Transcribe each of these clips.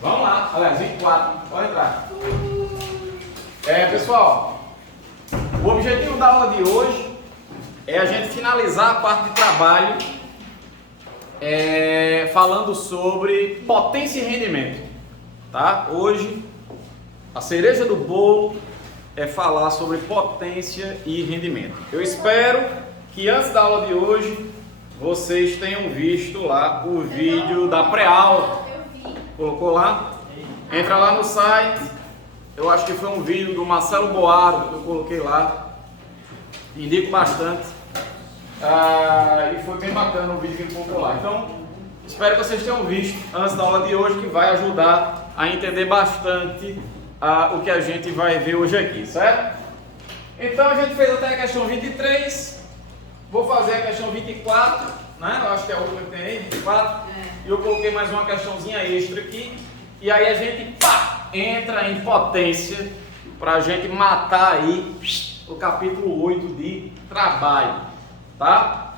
Vamos lá, aliás, 24, pode entrar. Pessoal, o objetivo da aula de hoje é a gente finalizar a parte de trabalho falando sobre potência e rendimento, tá? Hoje, a cereja do bolo é falar sobre potência e rendimento. Eu espero que antes da aula de hoje vocês tenham visto lá o vídeo da pré-aula. Colocou lá? Entra lá no site. Eu acho que foi um vídeo do Marcelo Boaro que eu coloquei lá. Indico bastante. E foi bem bacana o vídeo que ele colocou lá. Então, espero que vocês tenham visto antes da aula de hoje, que vai ajudar a entender bastante o que a gente vai ver hoje aqui, certo? Então, a gente fez até a questão 23. Vou fazer a questão 24, né? Eu acho que é a última que tem aí, 24. E eu coloquei mais uma questãozinha extra aqui. E aí a gente entra em potência para a gente matar aí o capítulo 8 de trabalho, tá?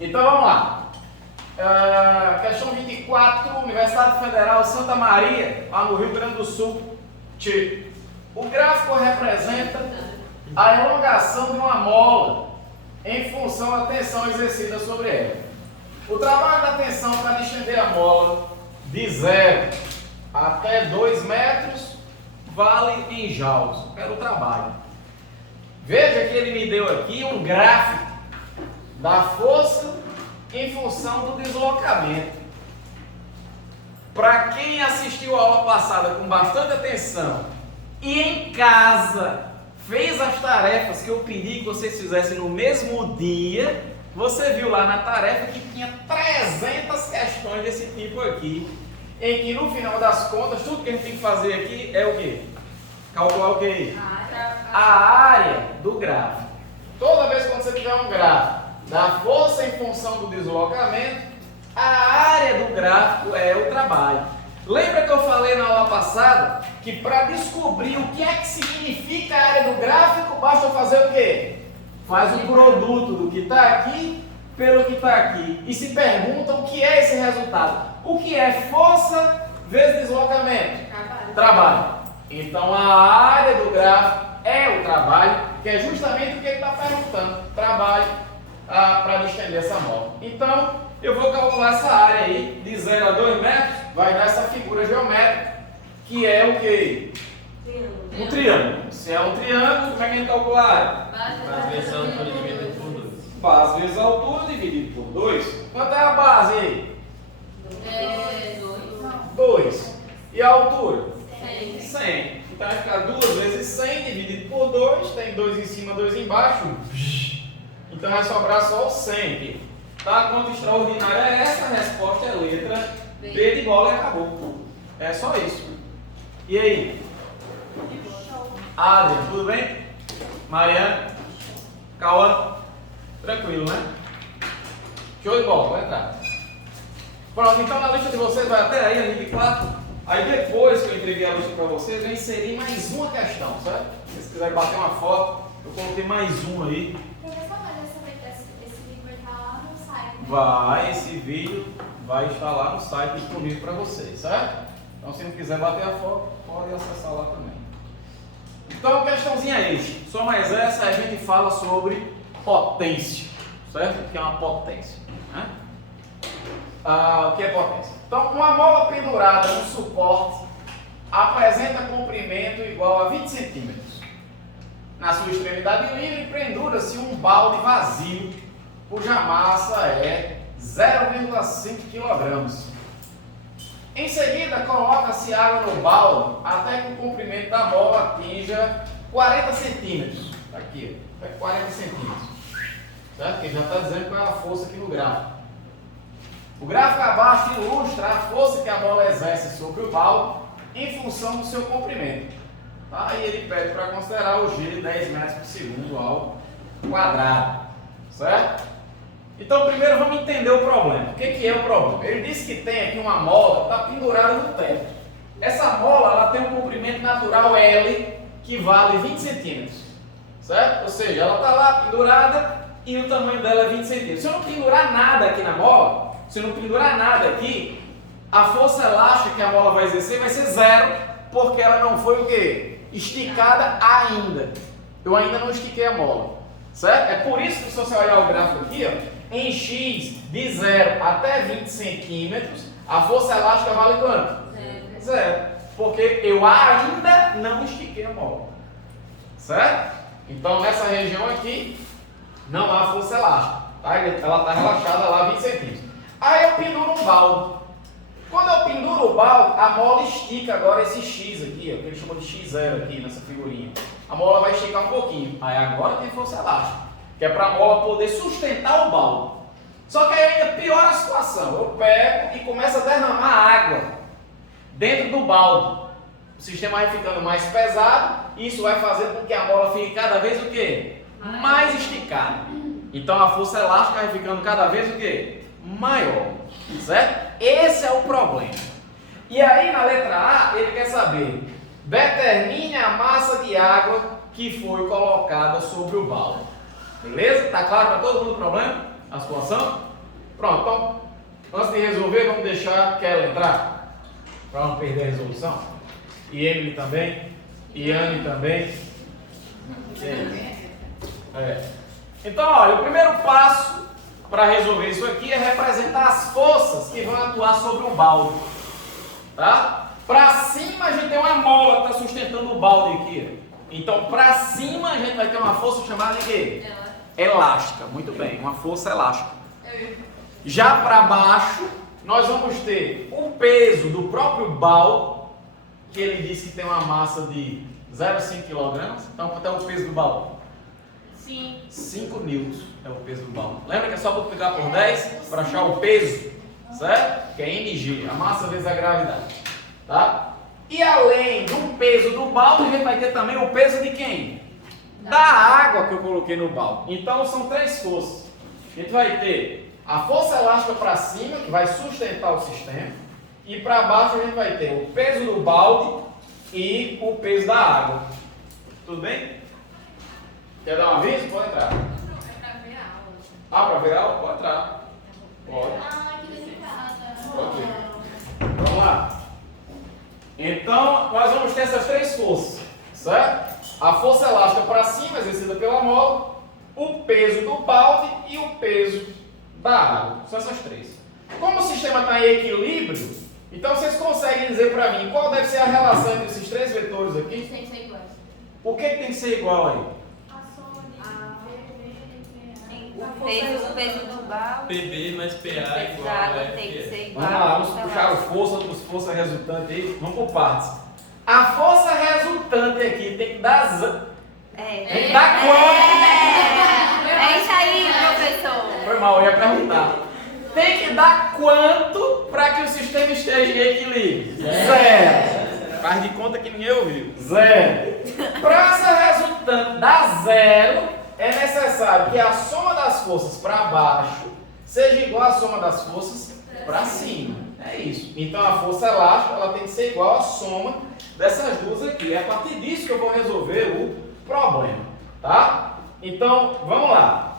Então vamos lá. Questão 24, Universidade Federal Santa Maria, lá no Rio Grande do Sul. O gráfico representa a elongação de uma mola em função da tensão exercida sobre ela. O trabalho da tensão para estender a mola de 0 até 2 metros vale em joules pelo trabalho. Veja que ele me deu aqui um gráfico da força em função do deslocamento. Para quem assistiu a aula passada com bastante atenção e em casa fez as tarefas que eu pedi que vocês fizessem no mesmo dia, você viu lá na tarefa que tinha 300 questões desse tipo aqui, em que no final das contas, tudo que a gente tem que fazer aqui é o quê? Calcular o quê? A área do gráfico. Toda vez que você tiver um gráfico da força em função do deslocamento, a área do gráfico é o trabalho. Lembra que eu falei na aula passada que para descobrir o que é que significa a área do gráfico, basta fazer o quê? Faz o produto do que está aqui pelo que está aqui e se pergunta o que é esse resultado. O que é força vezes deslocamento? Trabalho. Então a área do gráfico é o trabalho, que é justamente o que ele está perguntando. Trabalho para estender essa mola. Então eu vou calcular essa área aí de 0 a 2 metros, vai dar essa figura geométrica, que é o quê? Um triângulo. Se é um triângulo, como é que a gente calcula a área? Base vezes a altura dividido por 2. Base vezes a altura dividido por 2. Quanto é a base aí? 2. E a altura? 100. Então vai ficar 2 vezes 100 dividido por 2. Tem 2 em cima, 2 embaixo. Então vai sobrar só o 100 aqui. Tá? A conta extraordinária é essa. A resposta é a letra B de bola e acabou. É só isso. E aí? Adrian, tudo bem? Mariana? Cauã? Tranquilo, né? Show de bola, vai entrar. Pronto, então na lista de vocês vai até aí, a 24. Aí depois que eu entreguei a lista para vocês, eu inseri mais uma questão, certo? Se vocês quiserem bater uma foto, eu coloquei mais uma aí. Esse vídeo vai estar lá no site, né? Vai, esse vídeo vai estar lá no site disponível para vocês, certo? Então se não quiser bater a foto, pode acessar lá também. Então, questãozinha extra. Só mais essa, a gente fala sobre potência, certo? O que é uma potência, né? O que é potência? Então, uma mola pendurada no suporte apresenta comprimento igual a 20 centímetros. Na sua extremidade livre, pendura-se um balde vazio, cuja massa é 0,5 kg. Em seguida, coloca-se água no balde até que o comprimento da mola atinja 40 centímetros. Está aqui, ó, 40 centímetros. Certo? Porque já está dizendo qual é a força aqui no gráfico. O gráfico abaixo ilustra a força que a bola exerce sobre o balde em função do seu comprimento. Tá? E ele pede para considerar o G de 10 metros por segundo ao quadrado. Certo? Então, primeiro vamos entender o problema. O que é o problema? Ele disse que tem aqui uma mola que está pendurada no teto. Essa mola ela tem um comprimento natural L que vale 20 centímetros. Certo? Ou seja, ela está lá pendurada e o tamanho dela é 20 centímetros. Se eu não pendurar nada aqui na mola, se eu não pendurar nada aqui, A força elástica que a mola vai exercer vai ser zero, porque ela não foi o quê? Esticada ainda. Eu ainda não estiquei a mola, certo? É por isso que se você olhar o gráfico aqui, ó, em x de 0 até 20 centímetros, a força elástica vale quanto? Zero. Porque eu ainda não estiquei a mola, certo? Então nessa região aqui não há força elástica, tá? Ela está relaxada lá 20 centímetros. Aí eu penduro um balde. Quando eu penduro o balde, a mola estica agora esse X aqui, ó, que ele chama de X0 aqui nessa figurinha. A mola vai esticar um pouquinho. Aí agora tem força elástica, que é para a mola poder sustentar o balde. Só que aí ainda piora a situação. Eu pego e começo a derramar água dentro do balde. O sistema vai ficando mais pesado e isso vai fazer com que a mola fique cada vez o quê? Mais esticada. Então a força elástica vai ficando cada vez o quê? Maior, certo? Esse é o problema. E aí na letra A ele quer saber: determine a massa de água que foi colocada sobre o balde. Beleza? Tá claro para todo mundo o problema? A situação? Pronto, então antes de resolver vamos deixar Kelly entrar para não perder a resolução. E Emily também, e Anne também. Então olha, o primeiro passo para resolver isso aqui é representar as forças que vão atuar sobre o balde, tá? Para cima a gente tem uma mola que está sustentando o balde aqui. Então para cima a gente vai ter uma força chamada de quê? Elástica. Muito bem, uma força elástica. Já para baixo nós vamos ter o peso do próprio balde, que ele disse que tem uma massa de 0,5 kg. Então quanto é o peso do balde? 5 newtons é o peso do balde. Lembra que é só multiplicar por 10 para achar o peso, certo? Que é mg, a massa vezes a gravidade, tá? E além do peso do balde, a gente vai ter também o peso de quem? Da água que eu coloquei no balde. Então são três forças. A gente vai ter a força elástica para cima, que vai sustentar o sistema, e para baixo a gente vai ter o peso do balde e o peso da água. Tudo bem? Quer dar um aviso? Pode entrar. Ah, para ver a aula? Pode entrar. Pode. Ok. Vamos lá. Então, nós vamos ter essas três forças, certo? A força elástica para cima, exercida pela mola, o peso do balde e o peso da água. São essas três. Como o sistema está em equilíbrio, então vocês conseguem dizer para mim qual deve ser a relação entre esses três vetores aqui? Tem que ser iguais. O que tem que ser igual aí? O peso do balde. PB mais PA igual Da a água tem que FE. ser igual. Vamos lá, vamos puxar o força resultante aí. Vamos por partes. A força resultante aqui tem que dar tem que dar quanto? É isso aí, professor. Foi mal, eu ia perguntar. Tem que dar quanto para que o sistema esteja em equilíbrio? Zero. Faz de conta que ninguém ouviu. Zero. Para essa resultante dar zero, é necessário que a soma das forças para baixo seja igual à soma das forças para cima. É isso. Então a força elástica ela tem que ser igual à soma dessas duas aqui. É a partir disso que eu vou resolver o problema, tá? Então vamos lá.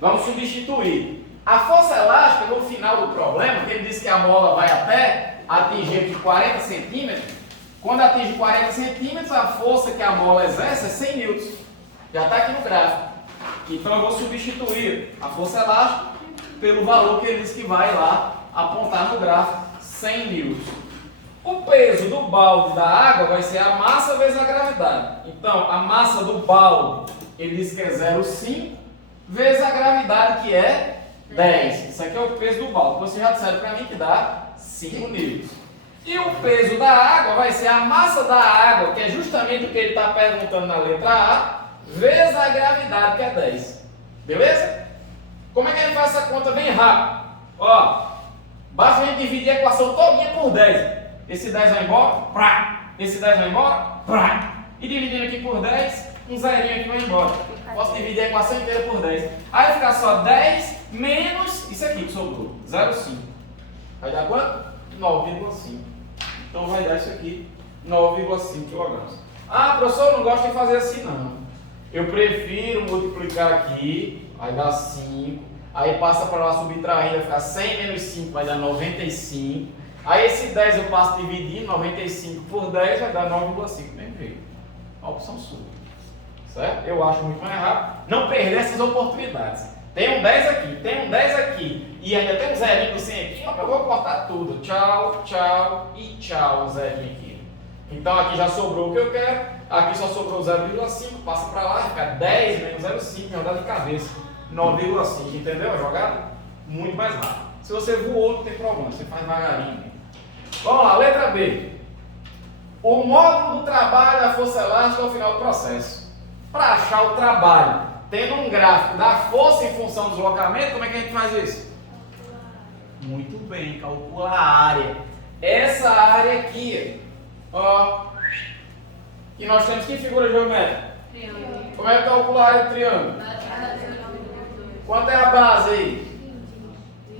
Vamos substituir a força elástica no final do problema, que ele disse que a mola vai até atingir aqui 40 centímetros. Quando atinge 40 centímetros, a força que a mola exerce é 100 newtons. Já está aqui no gráfico. Então eu vou substituir a força elástica pelo valor que ele disse que vai lá apontar no gráfico, 100 newtons. O peso do balde da água vai ser a massa vezes a gravidade. Então a massa do balde, ele disse que é 0,5 vezes a gravidade, que é 10. Isso aqui é o peso do balde. Você já disseram para mim que dá 5 newtons. E o peso da água vai ser a massa da água, que é justamente o que ele está perguntando na letra A, vezes a gravidade, que é 10. Beleza? Como é que a gente faz essa conta bem rápido? Ó, basta a gente dividir a equação todinha por 10. Esse 10 vai embora, prá. Esse 10 vai embora, prá. E dividindo aqui por 10, um zerinho aqui vai embora. Posso dividir a equação inteira por 10. Aí vai ficar só 10 menos isso aqui que sobrou, 0,5. Vai dar quanto? 9,5. Então vai dar isso aqui, 9,5 kg. Ah, professor, eu não gosto de fazer assim não. Eu prefiro multiplicar aqui, vai dar 5. Aí passa para lá subtrair, vai ficar 100 menos 5, vai dar 95. Aí esse 10 eu passo dividindo, 95 por 10 vai dar 9,5, mesmo jeito. A opção sua. Certo? Eu acho muito mais rápido. Não perder essas oportunidades. Tem um 10 aqui, tem um 10 aqui. E ainda tem um zerinho assim aqui, ó, eu vou cortar tudo. Tchau, tchau e tchau, zerinho aqui. Então aqui já sobrou o que eu quero. Aqui só sobrou 0,5, passa para lá, fica 10 menos 0,5, jogada de cabeça. 9,5, entendeu a jogada? Muito mais rápido. Se você voou, não tem problema, você faz devagarinho. Vamos lá, letra B. O módulo do trabalho da força elástica ao final do processo. Para achar o trabalho, tendo um gráfico da força em função do deslocamento, como é que a gente faz isso? Muito bem, calcula a área. Essa área aqui, ó. E nós temos que figura geométrica? Triângulo. Como é que calcula a área do triângulo? Quanto é a base aí?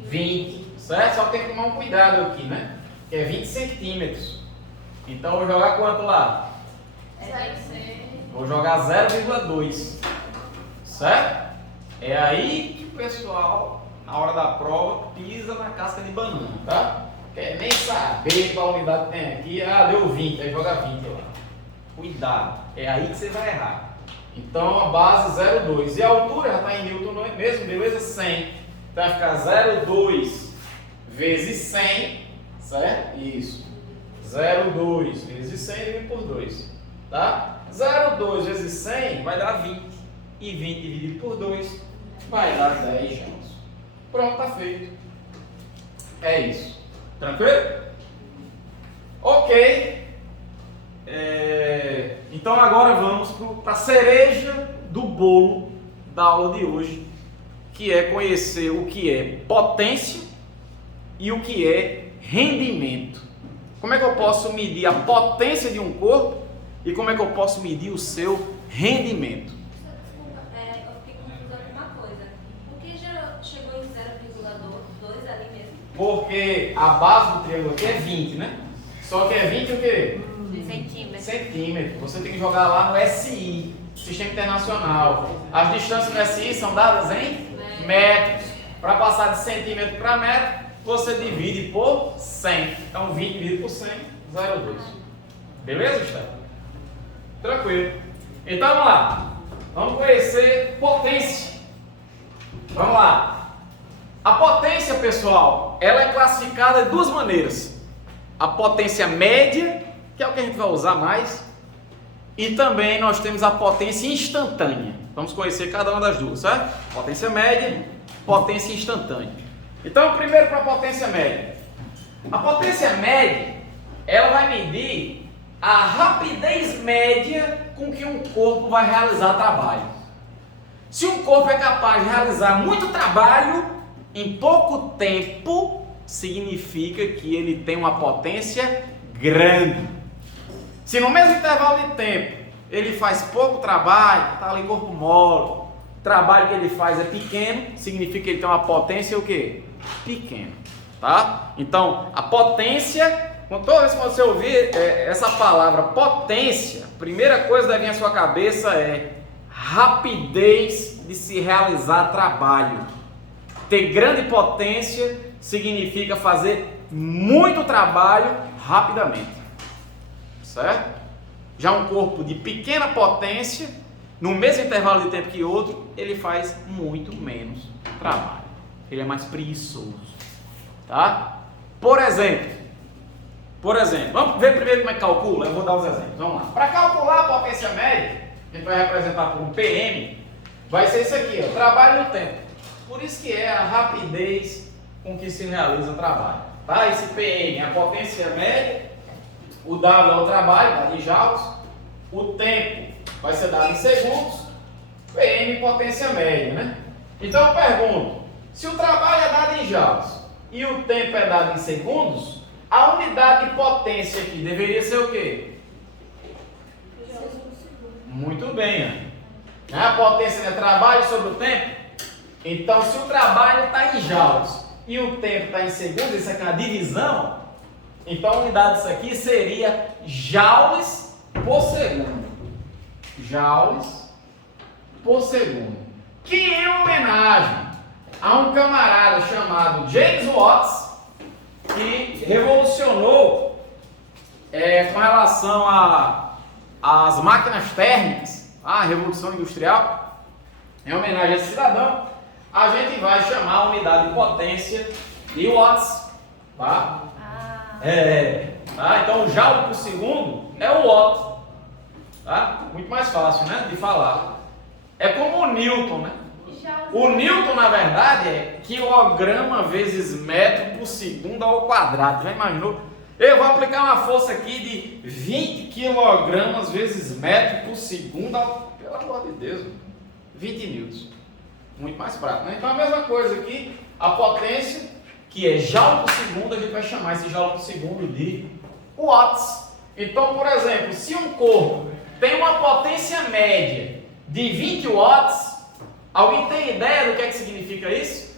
20, certo? Só que tem que tomar um cuidado aqui, né? Que é 20 centímetros. Então eu vou jogar quanto lá? Vou jogar 0,2. Certo? É aí que o pessoal, na hora da prova, pisa na casca de banana, tá? Quer nem saber qual unidade tem aqui. Ah, deu 20, aí joga 20 lá. Cuidado, é aí que você vai errar. Então a base 0,2. E a altura já está em Newton mesmo, beleza? 100. Então vai ficar 0,2 vezes 100, certo? Isso. 0,2 vezes 100 dividido por 2. Tá? 0,2 vezes 100 vai dar 20. E 20 dividido por 2 vai dar 10 joules. Pronto, está feito. É isso. Tranquilo? Ok. Então agora vamos para a cereja do bolo da aula de hoje, que é conhecer o que é potência e o que é rendimento. Como é que eu posso medir a potência de um corpo e como é que eu posso medir o seu rendimento? Desculpa, eu fiquei confusa com uma coisa. Por que já chegou em 0,2 ali mesmo? Porque a base do triângulo aqui é 20, né? Só que é 20 o quê? Centímetros. Centímetro. Você tem que jogar lá no SI, Sistema Internacional. As distâncias no SI são dadas em metros. Para passar de centímetro para metro, você divide por 100. Então 20 dividido por 100, 0,2. Beleza, Gustavo? Tranquilo. Então vamos lá. Vamos conhecer potência. Vamos lá. A potência, pessoal, ela é classificada de duas maneiras. A potência média, que é o que a gente vai usar mais, e também nós temos a potência instantânea. Vamos conhecer cada uma das duas, certo? Potência média, potência instantânea. Então, primeiro para a potência média. A potência média, ela vai medir a rapidez média com que um corpo vai realizar trabalho. Se um corpo é capaz de realizar muito trabalho em pouco tempo, significa que ele tem uma potência grande. Se no mesmo intervalo de tempo ele faz pouco trabalho, está ali corpo mole, o trabalho que ele faz é pequeno, significa que ele tem uma potência o quê? Pequena, tá? Então, a potência, toda vez que você ouvir essa palavra potência, a primeira coisa que vem à sua cabeça é rapidez de se realizar trabalho. Ter grande potência significa fazer muito trabalho rapidamente, certo? Já um corpo de pequena potência, no mesmo intervalo de tempo que outro, ele faz muito menos trabalho. Ele é mais preguiçoso, tá? Por exemplo, vamos ver primeiro como é que calcula. Eu vou dar os exemplos. Vamos lá. Para calcular a potência média, a gente vai representar por um PM, vai ser isso aqui, ó, trabalho no tempo. Por isso que é a rapidez com que se realiza o trabalho, tá? Esse PM é a potência média, o W é o trabalho, dado em joules, o tempo vai ser dado em segundos, PM potência média, né? Então eu pergunto, se o trabalho é dado em joules e o tempo é dado em segundos, a unidade de potência aqui deveria ser o quê? Muito bem, né? A potência é trabalho sobre o tempo. Então, se o trabalho está em joules e o tempo está em segundos, isso aqui é uma divisão, então a unidade disso aqui seria joules por segundo. Joules por segundo. Que em homenagem a um camarada chamado James Watts, que revolucionou com relação às máquinas térmicas, a Revolução Industrial, em homenagem a esse cidadão, a gente vai chamar a unidade de potência de watts, tá? Tá? Então o joule por segundo é o watt, tá? Muito mais fácil, né, de falar. É como o Newton, né? O Newton, na verdade, é quilograma vezes metro por segundo ao quadrado. Já imaginou? Eu vou aplicar uma força aqui de 20 quilogramas vezes metro por segundo ao... Pelo amor de Deus, 20 newtons. Muito mais prático, né? Então a mesma coisa aqui, a potência, que é joule por segundo, a gente vai chamar esse joule por segundo de watts. Então, por exemplo, se um corpo tem uma potência média de 20 watts, alguém tem ideia do que é que significa isso?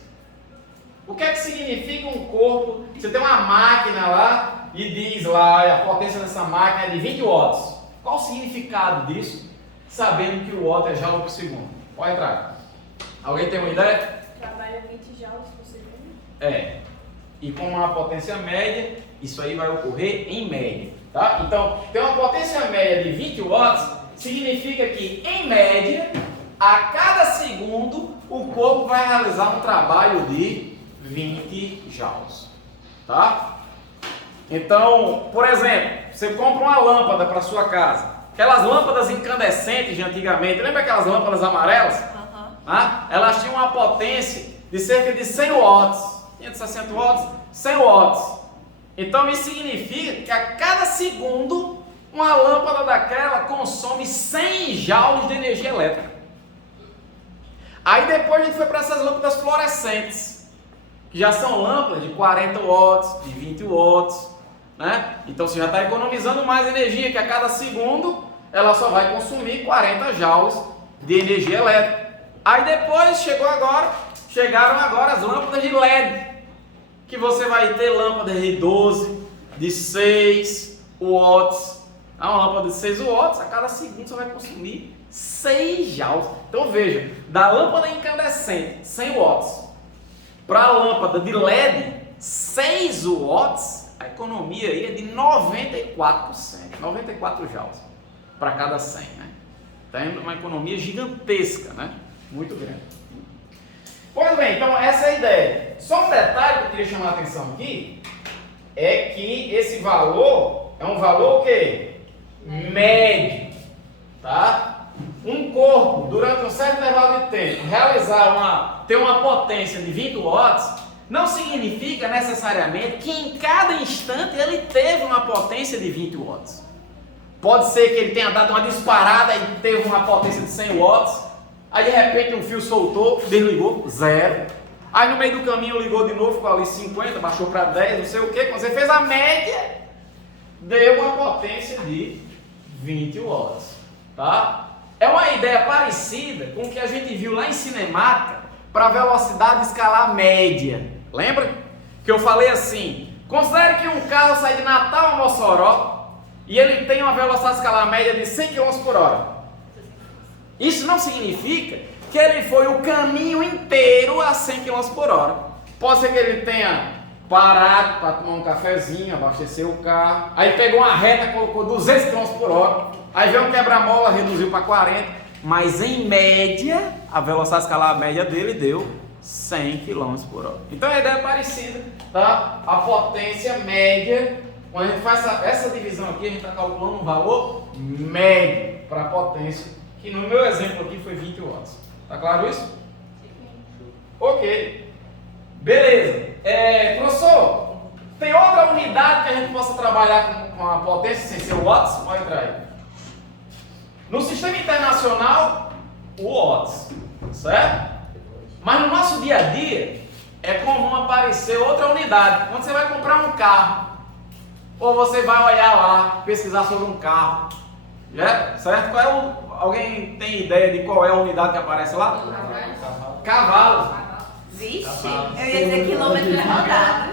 O que é que significa um corpo? Você tem uma máquina lá e diz lá, a potência dessa máquina é de 20 watts. Qual o significado disso? Sabendo que o watt é joule por segundo. Pode entrar. Alguém tem uma ideia? Trabalha 20 joules por segundo. E com uma potência média, isso aí vai ocorrer em média, tá? Então, ter uma potência média de 20 watts significa que, em média, a cada segundo, o corpo vai realizar um trabalho de 20 joules, tá? Então, por exemplo, você compra uma lâmpada para sua casa, aquelas lâmpadas incandescentes de antigamente, lembra aquelas lâmpadas amarelas? Ah, elas tinham uma potência de cerca de 100 watts, 560 watts, 100 watts. Então isso significa que a cada segundo uma lâmpada daquela consome 100 joules de energia elétrica. Aí depois a gente foi para essas lâmpadas fluorescentes, que já são lâmpadas de 40 watts, de 20 watts, né? Então você já está economizando mais energia, que a cada segundo ela só vai consumir 40 joules de energia elétrica. Aí depois chegaram agora as lâmpadas de LED, que você vai ter lâmpadas de 12, de 6 watts. Uma lâmpada de 6 watts, a cada segundo você vai consumir 6 joules. Então veja, da lâmpada incandescente, 100 watts, para a lâmpada de LED, 6 watts, a economia aí é de 94%, 94 joules para cada 100, né? Então é uma economia gigantesca, né? Muito grande. Pois bem, então essa é a ideia. Só um detalhe que eu queria chamar a atenção aqui é que esse valor é um valor o quê? Médio, tá? Um corpo, durante um certo intervalo de tempo, ter uma potência de 20 watts, não significa necessariamente que em cada instante ele teve uma potência de 20 watts. Pode ser que ele tenha dado uma disparada e teve uma potência de 100 watts, aí de repente um fio soltou, desligou, 0. Aí no meio do caminho ligou de novo, ficou ali 50, baixou para 10, não sei o que. Quando você fez a média, deu uma potência de 20 watts, tá? É uma ideia parecida com o que a gente viu lá em cinemática para velocidade escalar média. Lembra? Que eu falei assim, considere que um carro sai de Natal a Mossoró e ele tem uma velocidade escalar média de 100 km por hora. Isso não significa que ele foi o caminho inteiro a 100 km por hora. Pode ser que ele tenha parado para tomar um cafezinho, abastecer o carro, aí pegou uma reta, colocou 200 km por hora, aí veio um quebra-mola, reduziu para 40, mas em média, a velocidade escalar média dele deu 100 km por hora. Então a ideia é parecida, tá? A potência média, quando a gente faz essa divisão aqui, a gente está calculando um valor médio para a potência, que no meu exemplo aqui foi 20 watts. Tá claro isso? Ok. Beleza. Professor, tem outra unidade que a gente possa trabalhar com a potência sem ser watts? Pode entrar aí. No sistema internacional, o watts, certo? Mas no nosso dia a dia, é comum aparecer outra unidade. Quando você vai comprar um carro, ou você vai olhar lá, pesquisar sobre um carro, certo? Alguém tem ideia de qual é a unidade que aparece lá? Cavalos. Vixe, eu ia dizer quilômetro rodado.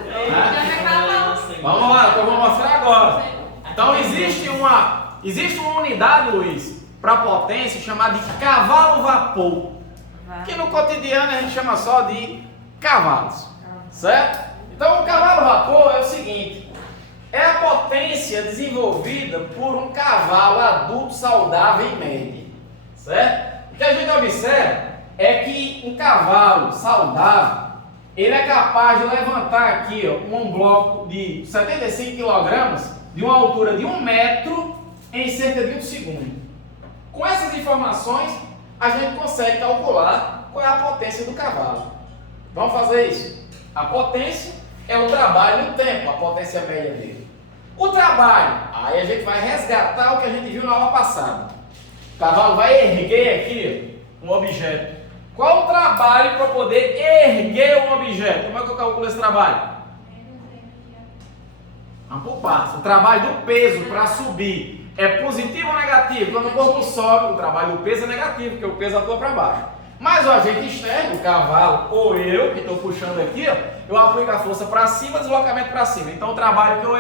Vamos lá, então eu vou mostrar agora. Então existe uma unidade, Luiz, para potência chamada de cavalo-vapor, que no cotidiano a gente chama só de cavalos, certo? Então o cavalo vapor é o seguinte, é a potência desenvolvida por um cavalo adulto saudável em média, certo? O que a gente observa é que um cavalo saudável, ele é capaz de levantar aqui ó, um bloco de 75 kg de uma altura de 1 metro em cerca de 1 segundo. Com essas informações, a gente consegue calcular qual é a potência do cavalo. Vamos fazer isso. A potência é o trabalho no tempo, a potência média dele. O trabalho, aí a gente vai resgatar o que a gente viu na aula passada. O cavalo vai erguer aqui um objeto. Qual o trabalho para poder erguer um objeto? Como é que eu calculo esse trabalho? Vamos por partes. O trabalho do peso para subir é positivo ou negativo? Quando o corpo sobe, o trabalho do peso é negativo, porque o peso atua para baixo. Mas o agente externo, o cavalo ou eu, que estou puxando aqui, ó, eu aplico a força para cima, deslocamento para cima. Então o trabalho que eu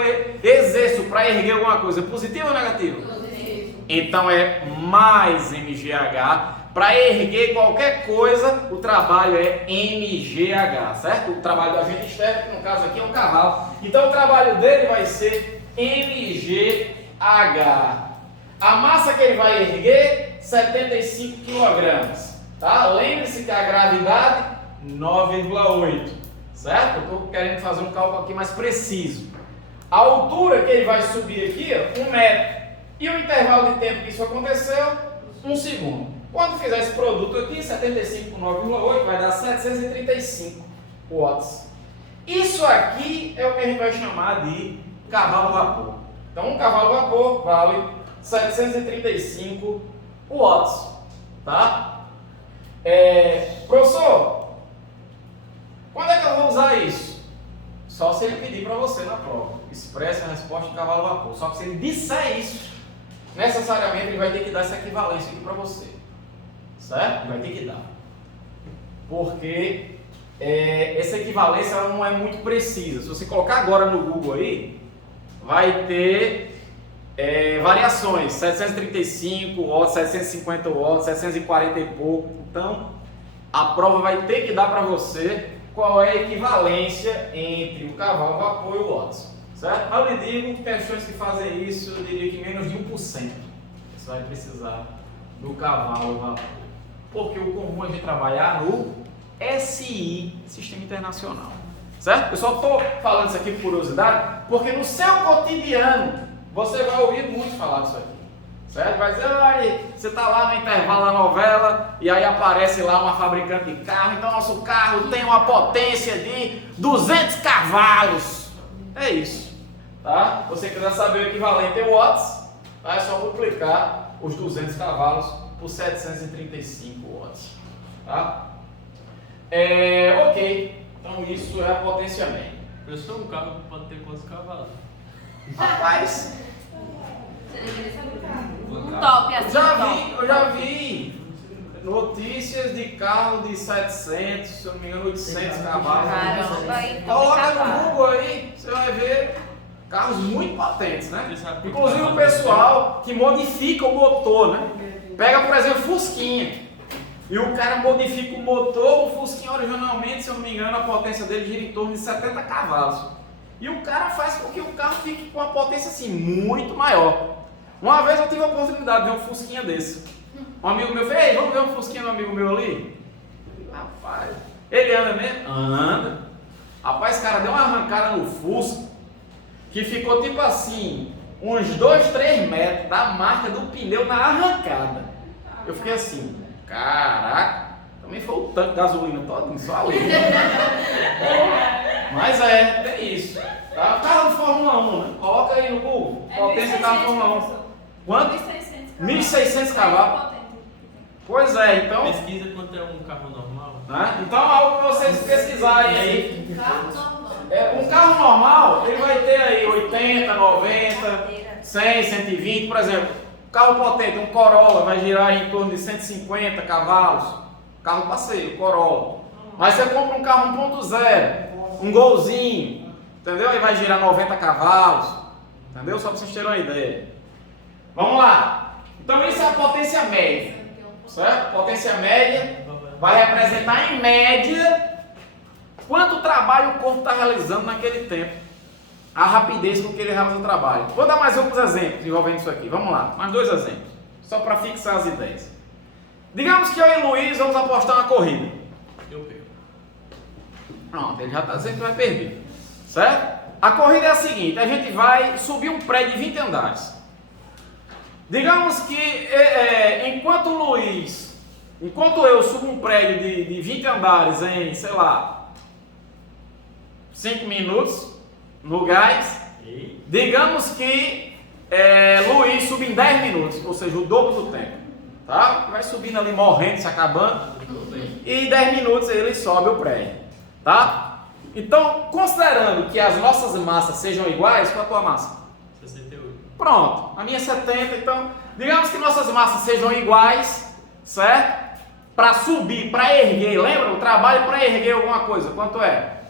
exerço para erguer alguma coisa é positivo ou negativo? Positivo. Então é mais mgh. Para erguer qualquer coisa, o trabalho é mgh, certo? O trabalho do agente externo, que no caso aqui é um cavalo. Então o trabalho dele vai ser mgh. A massa que ele vai erguer, 75 kg. Tá? Lembre-se que a gravidade, 9,8. Certo? Eu estou querendo fazer um cálculo aqui mais preciso. A altura que ele vai subir aqui, ó, 1 metro. E o intervalo de tempo que isso aconteceu, 1 segundo. Quando fizer esse produto aqui, 75 por 9,8 vai dar 735 watts. Isso aqui é o que a gente vai chamar de cavalo vapor. Então um cavalo vapor vale 735 watts. Tá? Professor, quando é que eu vou usar isso? Só se ele pedir para você na prova. Expresse a resposta de cavalo vapor. Só que se ele disser isso, necessariamente ele vai ter que dar essa equivalência aqui para você. Certo? Vai ter que dar. Porque essa equivalência ela não é muito precisa. Se você colocar agora no Google aí, vai ter variações. 735 watts, 750 watts, 740 e pouco. Então, a prova vai ter que dar para você qual é a equivalência entre o cavalo vapor e o watts. Certo? Mas eu lhe digo, questões que fazem isso, eu diria que menos de 1%. Você vai precisar do cavalo vapor. Porque o comum é a gente trabalhar no SI, Sistema Internacional. Certo? Eu só estou falando isso aqui por curiosidade, porque no seu cotidiano você vai ouvir muito falar disso aqui. Certo? Vai dizer, olha, você está lá no intervalo da novela e aí aparece lá uma fabricante de carro, então nosso carro tem uma potência de 200 cavalos. É isso. Tá? Se você quiser saber o equivalente em watts, tá? É só multiplicar os 200 cavalos por 735 watts. Tá? Ok. Então isso é a potência média. Professor, um carro pode ter quantos cavalos? Rapaz, Um top assim. eu já vi notícias de carro de 700, se eu não me engano, 800 cavalos. Caramba, então Coloca no Google aí, você vai ver carros muito potentes, né? Inclusive o pessoal que modifica o motor, né? Pega, por exemplo, Fusquinha. E o cara modifica o motor, o Fusquinha originalmente, se eu não me engano, a potência dele gira em torno de 70 cavalos. E o cara faz com que o carro fique com uma potência assim, muito maior. Uma vez eu tive a oportunidade de ver um Fusquinha desse. Um amigo meu fez, ei, vamos ver um Fusquinha do amigo meu ali? Rapaz, ele anda mesmo? Anda. Rapaz, esse cara deu uma arrancada no Fusca, que ficou tipo assim, uns 2, 3 metros da marca do pneu na arrancada. Eu fiquei assim, caraca, também foi o tanque de gasolina todo, só ali. Mas é isso. Tá? Carro de Fórmula 1, né? Coloca aí no Google, potência de carro de Fórmula 1. Quanto? 1.600 cavalos. Pois é, então... Pesquisa quanto é um carro normal. Né? Então é algo para vocês pesquisarem aí. Um carro normal, ele vai ter aí 80, 90, 100, 120, por exemplo. Carro potente, um Corolla, vai girar em torno de 150 cavalos. Carro passeio, Corolla. Mas você compra um carro 1.0, um Golzinho, entendeu? Ele vai girar 90 cavalos, entendeu? Só para vocês terem uma ideia. Vamos lá. Então isso é a potência média, certo? Potência média vai representar em média quanto trabalho o corpo está realizando naquele tempo, a rapidez com que ele realiza o trabalho. Vou dar mais alguns exemplos envolvendo isso aqui. Vamos lá, mais 2 exemplos, só para fixar as ideias. Digamos que eu e o Luiz vamos apostar uma corrida. Eu perco. Pronto, ele já está dizendo que vai perder, certo? A corrida é a seguinte: a gente vai subir um prédio de 20 andares. Digamos que enquanto eu subo um prédio de 20 andares em, sei lá, 5 minutos no gás, digamos que Luiz sube em 10 minutos, ou seja, o dobro do tempo, tá? Vai subindo ali, morrendo, se acabando, e em 10 minutos ele sobe o prédio, tá? Então, considerando que as nossas massas sejam iguais, qual é a tua massa? 68. Pronto, a minha é 70, então, digamos que nossas massas sejam iguais, certo? Para subir, para erguer, lembra? O trabalho para erguer alguma coisa, quanto é?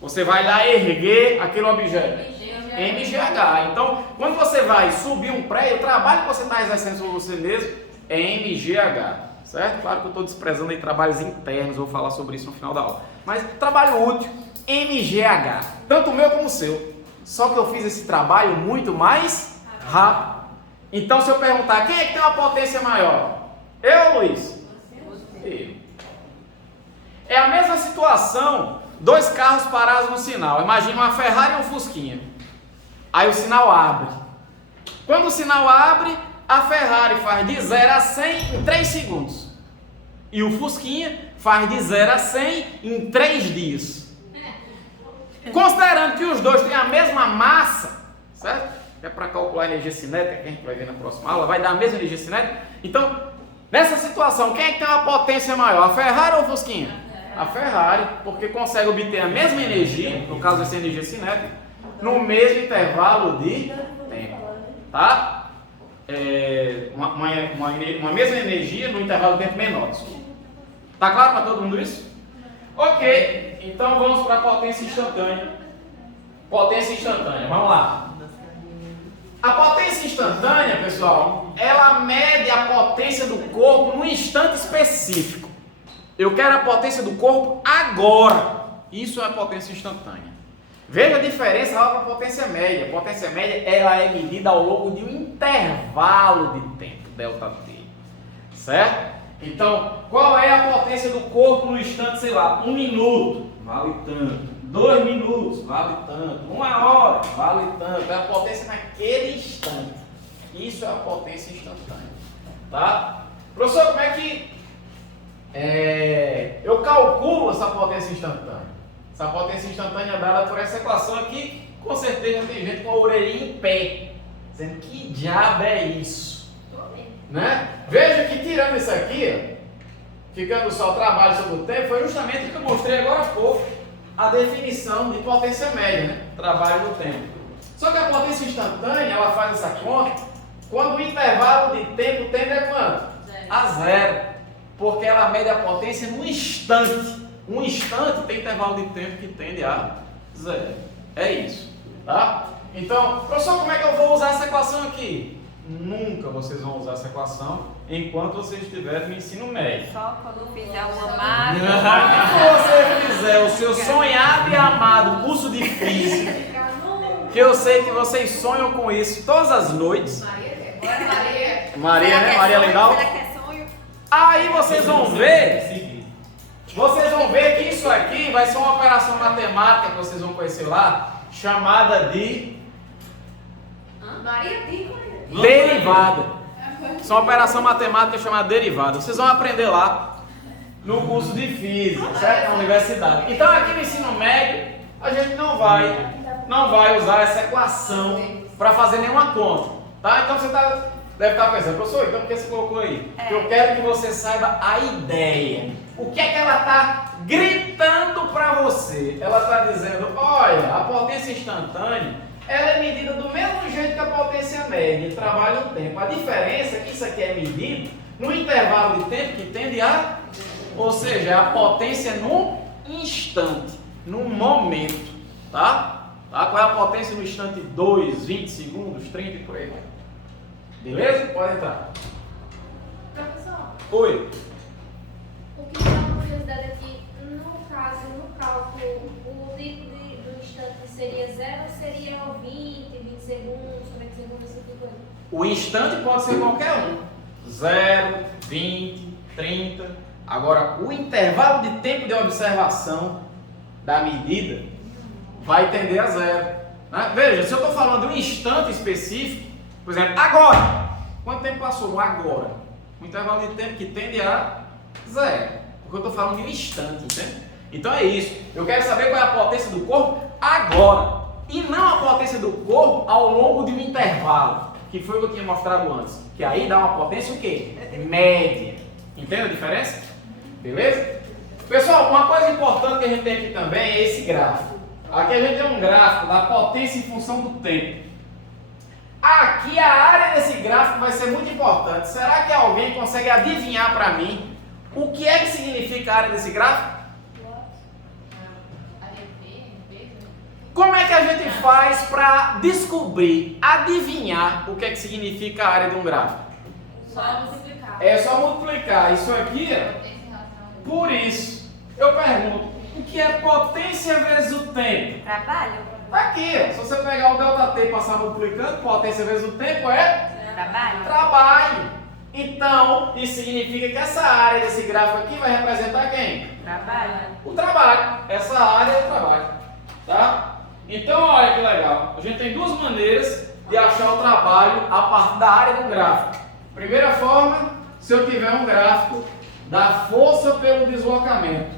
Você vai lá erguer aquele objeto. MGH. Então, quando você vai subir um prédio, o trabalho que você está exercendo sobre você mesmo é MGH, certo? Claro que eu estou desprezando aí trabalhos internos, vou falar sobre isso no final da aula. Mas trabalho útil, MGH, tanto o meu como o seu. Só que eu fiz esse trabalho muito mais rápido. Então, se eu perguntar, quem é que tem uma potência maior? Eu ou Luiz? Eu. É a mesma situação, 2 carros parados no sinal. Imagina uma Ferrari e um Fusquinha. Aí o sinal abre. Quando o sinal abre, a Ferrari faz de 0 a 100 em 3 segundos. E o Fusquinha faz de 0 a 100 em 3 dias. Considerando que os dois têm a mesma massa, certo? É para calcular a energia cinética, que a gente vai ver na próxima aula, vai dar a mesma energia cinética. Então, nessa situação, quem é que tem uma potência maior? A Ferrari ou o Fusquinha? A Ferrari, porque consegue obter a mesma energia, no caso dessa energia cinética, no mesmo intervalo de tempo, tá? Uma mesma energia no intervalo de tempo menor. Tá claro para todo mundo isso? Ok, então vamos para a potência instantânea. Potência instantânea, vamos lá. A potência instantânea, pessoal, ela mede a potência do corpo num instante específico. Eu quero a potência do corpo agora. Isso é a potência instantânea. Veja a diferença lá para a potência média. A potência média ela é medida ao longo de um intervalo de tempo, ΔT. Certo? Então, qual é a potência do corpo no instante, sei lá, 1 minuto, vale tanto. 2 minutos, vale tanto. 1 hora, vale tanto. É a potência naquele instante. Isso é a potência instantânea. Tá? Professor, como é que eu calculo essa potência instantânea? Essa potência instantânea é dada por essa equação aqui. Com certeza tem gente com a orelhinha em pé, dizendo que diabo é isso? Né? Veja que tirando isso aqui, ficando só o trabalho sobre o tempo, foi justamente o que eu mostrei agora há pouco, a definição de potência média, né? Trabalho no tempo. Só que a potência instantânea, ela faz essa conta quando o intervalo de tempo tende a quanto? A 0. Porque ela mede a potência no instante. Um instante tem intervalo de tempo que tende a 0. É isso, tá? Então, professor, como é que eu vou usar essa equação aqui? Nunca vocês vão usar essa equação enquanto vocês estiverem no ensino médio. Só quando fizer uma máquina. Quando você fizer o seu sonhado e amado curso de física, que eu sei que vocês sonham com isso todas as noites. Maria, né? Maria Legal. Aí vocês vão ver que isso aqui vai ser uma operação matemática que vocês vão conhecer lá, chamada de derivada. Isso é uma operação matemática chamada derivada. Vocês vão aprender lá no curso de física, certo? Na universidade. Então aqui no ensino médio a gente não vai usar essa equação para fazer nenhuma conta, tá? Então você deve estar pensando, professor, então por que você colocou aí? Eu quero que você saiba a ideia. O que é que ela está gritando para você? Ela está dizendo, olha, a potência instantânea, ela é medida do mesmo jeito que a potência média, trabalha o tempo. A diferença é que isso aqui é medido no intervalo de tempo que tende a, ou seja, a potência no instante, no momento, tá? Qual é a potência no instante 2, 20 segundos, 30 e por aí? Beleza? Pode entrar. Professor, Oi. o que me dá uma curiosidade aqui, no caso, no cálculo, o tempo do instante seria 0 ou seria 20, 20 segundos, 40 segundos, assim, tudo? O instante pode ser qualquer um. 0, 20, 30. Agora, o intervalo de tempo de observação da medida vai tender a 0. Né? Veja, se eu estou falando de um instante específico, por exemplo, agora. Quanto tempo passou? Agora. Um intervalo de tempo que tende a 0. Porque eu estou falando de um instante, entende? Então é isso. Eu quero saber qual é a potência do corpo agora. E não a potência do corpo ao longo de um intervalo. Que foi o que eu tinha mostrado antes. Que aí dá uma potência o quê? Média. Entende a diferença? Beleza? Pessoal, uma coisa importante que a gente tem aqui também é esse gráfico. Aqui a gente tem um gráfico da potência em função do tempo. Aqui a área desse gráfico vai ser muito importante. Será que alguém consegue adivinhar para mim o que é que significa a área desse gráfico? Como é que a gente faz para descobrir, adivinhar o que é que significa a área de um gráfico? Só multiplicar. É só multiplicar isso aqui por isso. Eu pergunto, o que é potência vezes o tempo? Trabalho. Tá aqui, ó. Se você pegar o ΔT e passar multiplicando, potência vezes o tempo é Trabalho. trabalho. Então, isso significa que essa área desse gráfico aqui vai representar quem? Trabalho. O trabalho. Essa área é o trabalho. Tá? Então, olha que legal. A gente tem duas maneiras de achar o trabalho a partir da área de um gráfico. Primeira forma, se eu tiver um gráfico da força pelo deslocamento.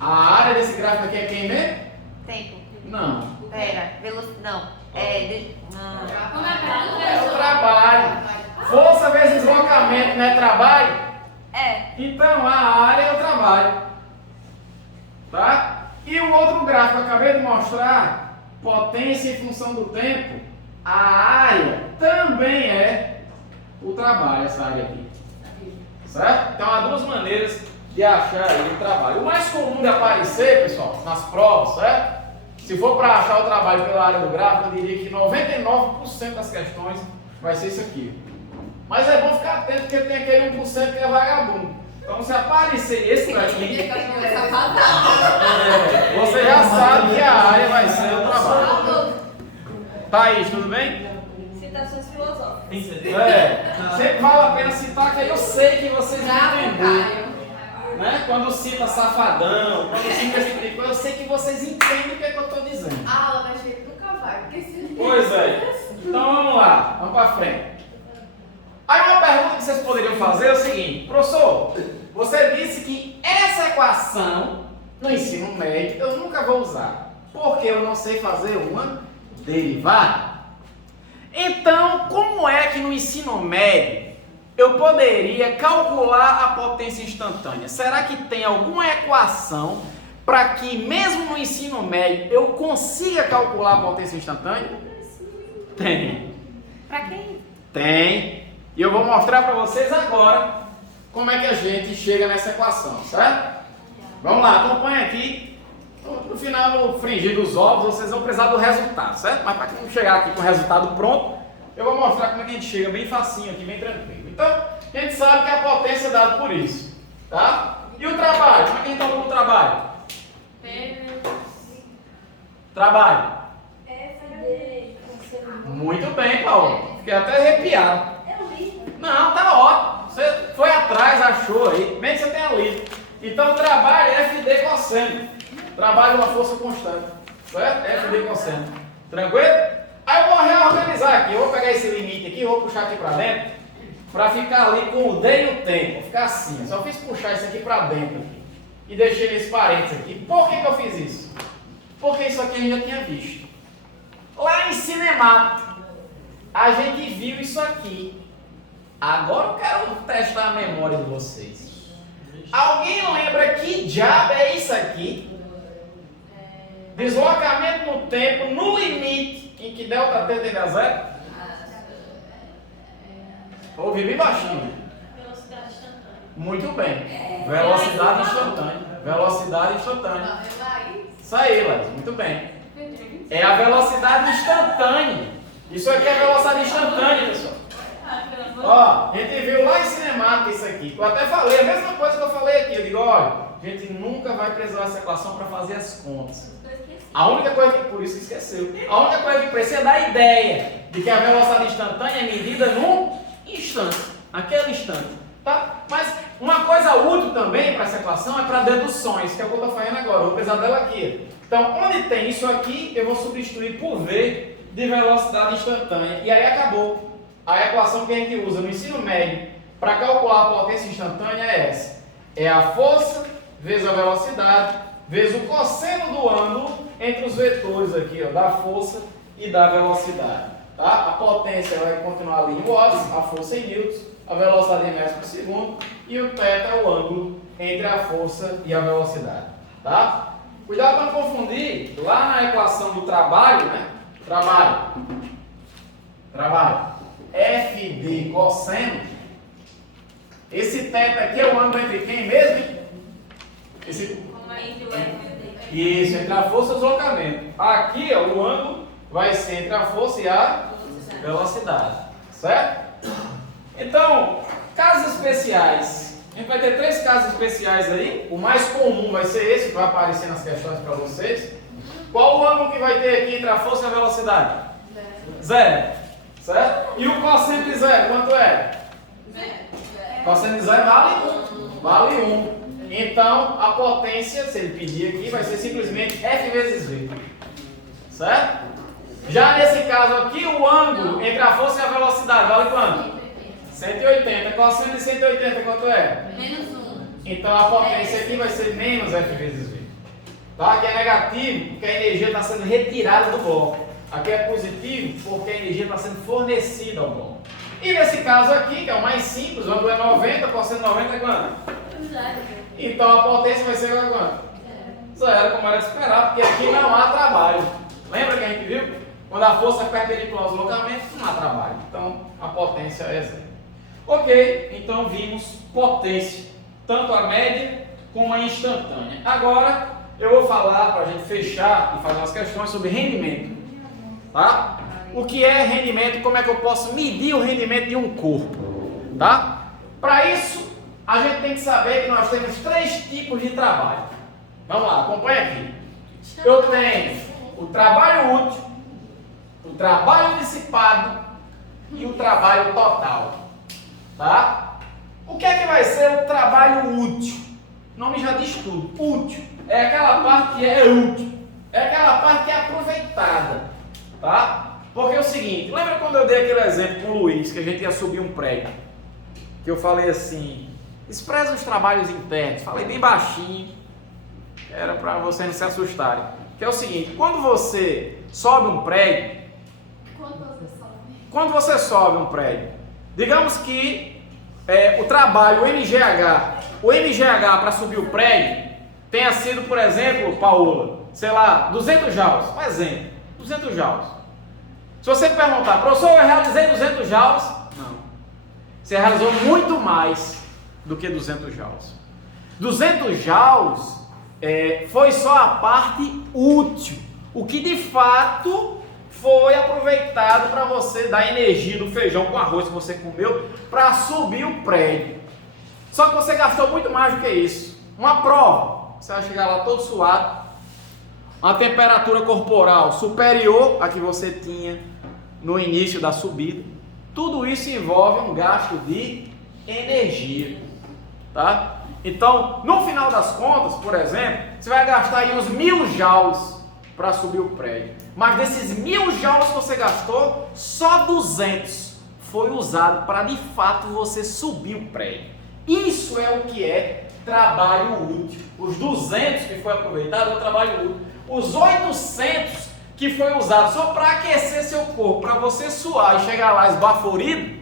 A área desse gráfico aqui é quem mesmo? Tempo. Não. Pera. Velocidade. Não. Não. Como é que É o trabalho. Força vezes deslocamento não é trabalho? É. Então a área é o trabalho. Tá? E o outro gráfico que eu acabei de mostrar, potência em função do tempo, a área também é o trabalho, essa área aqui. Certo? Então há duas maneiras de achar aí o trabalho. O mais comum de aparecer, pessoal, nas provas, certo? Se for para achar o trabalho pela área do gráfico, eu diria que 99% das questões vai ser isso aqui. Mas é bom ficar atento porque tem aquele 1% que é vagabundo. Então se aparecer esse daqui, você já sabe que a área vai ser o trabalho. Thaís, tudo bem? Citações filosóficas. Sempre vale a pena citar, que aí eu sei que vocês vão entender. Né? Quando cita safadão, quando cita esse tipo de coisa, eu sei que vocês entendem o que é que eu estou dizendo. A aula da gente nunca vai, porque se Pois é. Então vamos lá, vamos para frente. Aí uma pergunta que vocês poderiam fazer é o seguinte: professor, você disse que essa equação no ensino médio eu nunca vou usar, porque eu não sei fazer uma derivada. Então, como é que no ensino médio eu poderia calcular a potência instantânea? Será que tem alguma equação para que mesmo no ensino médio eu consiga calcular a potência instantânea? Tem. Pra quem? Tem. E eu vou mostrar para vocês agora como é que a gente chega nessa equação, certo? Vamos lá, acompanha aqui. No final, no fringir dos ovos, vocês vão precisar do resultado, certo? Mas para que não chegar aqui com o resultado pronto, eu vou mostrar como é que a gente chega bem facinho aqui, bem tranquilo. Então, a gente sabe que a potência é dada por isso, tá? E o trabalho? Como é que a gente calcula o trabalho? Trabalho. Muito bem, Paulo. Fiquei até arrepiado. Não, tá ótimo. Você foi atrás, achou aí. Bem que você tenha lido. Então, o trabalho é FD cosseno. Trabalho é uma força constante. Certo? FD cosseno. Tranquilo? Aí eu vou reorganizar aqui. Eu vou pegar esse limite aqui, vou puxar aqui para dentro, para ficar ali com o D e o tempo. Vou ficar assim. Eu só fiz puxar isso aqui para dentro aqui. E deixei nesse parênteses aqui. Por que eu fiz isso? Porque isso aqui a gente já tinha visto. Lá em Cinemático, a gente viu isso aqui. Agora eu quero testar a memória de vocês. Alguém lembra que diabo é isso aqui? Deslocamento no tempo, no limite em que ΔT tende a zero? Ouvi bem baixinho. Velocidade instantânea. Muito bem. Velocidade instantânea. Velocidade instantânea. Isso aí, Laís. Muito bem. É a velocidade instantânea. Isso aqui é a velocidade instantânea, pessoal. Ó, a gente viu lá em Cinemática isso aqui. Eu até falei a mesma coisa que eu falei aqui. Eu digo, olha, a gente nunca vai precisar dessa equação para fazer as contas. Os dois que A única coisa que, por isso que esqueceu, a única coisa que precisa é dar a ideia de que a velocidade instantânea é medida num instante, naquele instante, tá? Mas uma coisa útil também para essa equação é para deduções, que é o que eu estou fazendo agora, eu vou precisar dela aqui. Então, onde tem isso aqui, eu vou substituir por V de velocidade instantânea, e aí acabou. A equação que a gente usa no ensino médio para calcular a potência instantânea é essa. É a força vezes a velocidade, vezes o cosseno do ângulo entre os vetores aqui, ó, da força e da velocidade. Tá? A potência vai continuar ali em watts, a força em newtons, a velocidade em metros por segundo e o θ é o ângulo entre a força e a velocidade. Tá? Cuidado para não confundir, lá na equação do trabalho, né? Trabalho. F de cosseno. Esse θ aqui é o ângulo entre quem mesmo? entre o F e o D. Isso, entre a força e o deslocamento. Aqui, ó, o ângulo vai ser entre a força e a velocidade. Certo? Então, casos especiais. A gente vai ter 3 casos especiais aí. O mais comum vai ser esse, que vai aparecer nas questões para vocês. Qual o ângulo que vai ter aqui entre a força e a velocidade? 0. Certo? E o cosseno de 0, quanto é? Cosseno de 0 vale 1. Então, a potência, se ele pedir aqui, vai ser simplesmente F vezes V. Certo? Já nesse caso aqui, o ângulo entre a força e a velocidade vale quanto? 180. Cosseno de 180, quanto é? Menos 1. Então, a potência aqui vai ser menos F vezes V. Tá? Aqui é negativo, porque a energia está sendo retirada do bloco. Aqui é positivo, porque a energia está sendo fornecida ao bloco. E nesse caso aqui, que é o mais simples, o ângulo é 90, cosseno de 90 é quanto? Então a potência vai ser igual a quanto? 0, como era de esperar, porque aqui não há trabalho. Lembra que a gente viu? Quando a força é perpendicular ao deslocamento, não há trabalho. Então a potência é 0. Ok, então vimos potência, tanto a média como a instantânea. Agora eu vou falar, para a gente fechar e fazer umas questões sobre rendimento. Tá? O que é rendimento? Como é que eu posso medir o rendimento de um corpo? Tá? Para isso, a gente tem que saber que nós temos 3 tipos de trabalho. Vamos lá, acompanha aqui. Eu tenho o trabalho útil, o trabalho dissipado e o trabalho total. Tá? O que é que vai ser o trabalho útil? O nome já diz tudo. Útil é aquela parte que é útil, é aquela parte que é aproveitada. Tá? Porque é o seguinte, lembra quando eu dei aquele exemplo com o Luiz, que a gente ia subir um prédio? Que eu falei assim, despreza os trabalhos internos, falei bem baixinho, era para vocês não se assustarem. Que é o seguinte, quando você sobe um prédio, quando você sobe um prédio, digamos que o trabalho, o MGH para subir o prédio, tenha sido, por exemplo, Paola, sei lá, 200 joules, um exemplo, 200 joules. Se você me perguntar, professor, eu realizei 200 joules? Não. Você realizou muito mais do que 200 joules. 200 joules foi só a parte útil. O que de fato foi aproveitado para você dar energia do feijão com arroz que você comeu para subir o prédio. Só que você gastou muito mais do que isso. Uma prova, você vai chegar lá todo suado, uma temperatura corporal superior à que você tinha no início da subida. Tudo isso envolve um gasto de energia, tá? Então, no final das contas, por exemplo, você vai gastar aí uns 1000 joules para subir o prédio. Mas desses 1000 joules que você gastou, só 200 foi usado para de fato você subir o prédio. Isso é o que é trabalho útil. Os 200 que foi aproveitado é o trabalho útil. Os 800 que foi usado só para aquecer seu corpo, para você suar e chegar lá esbaforido,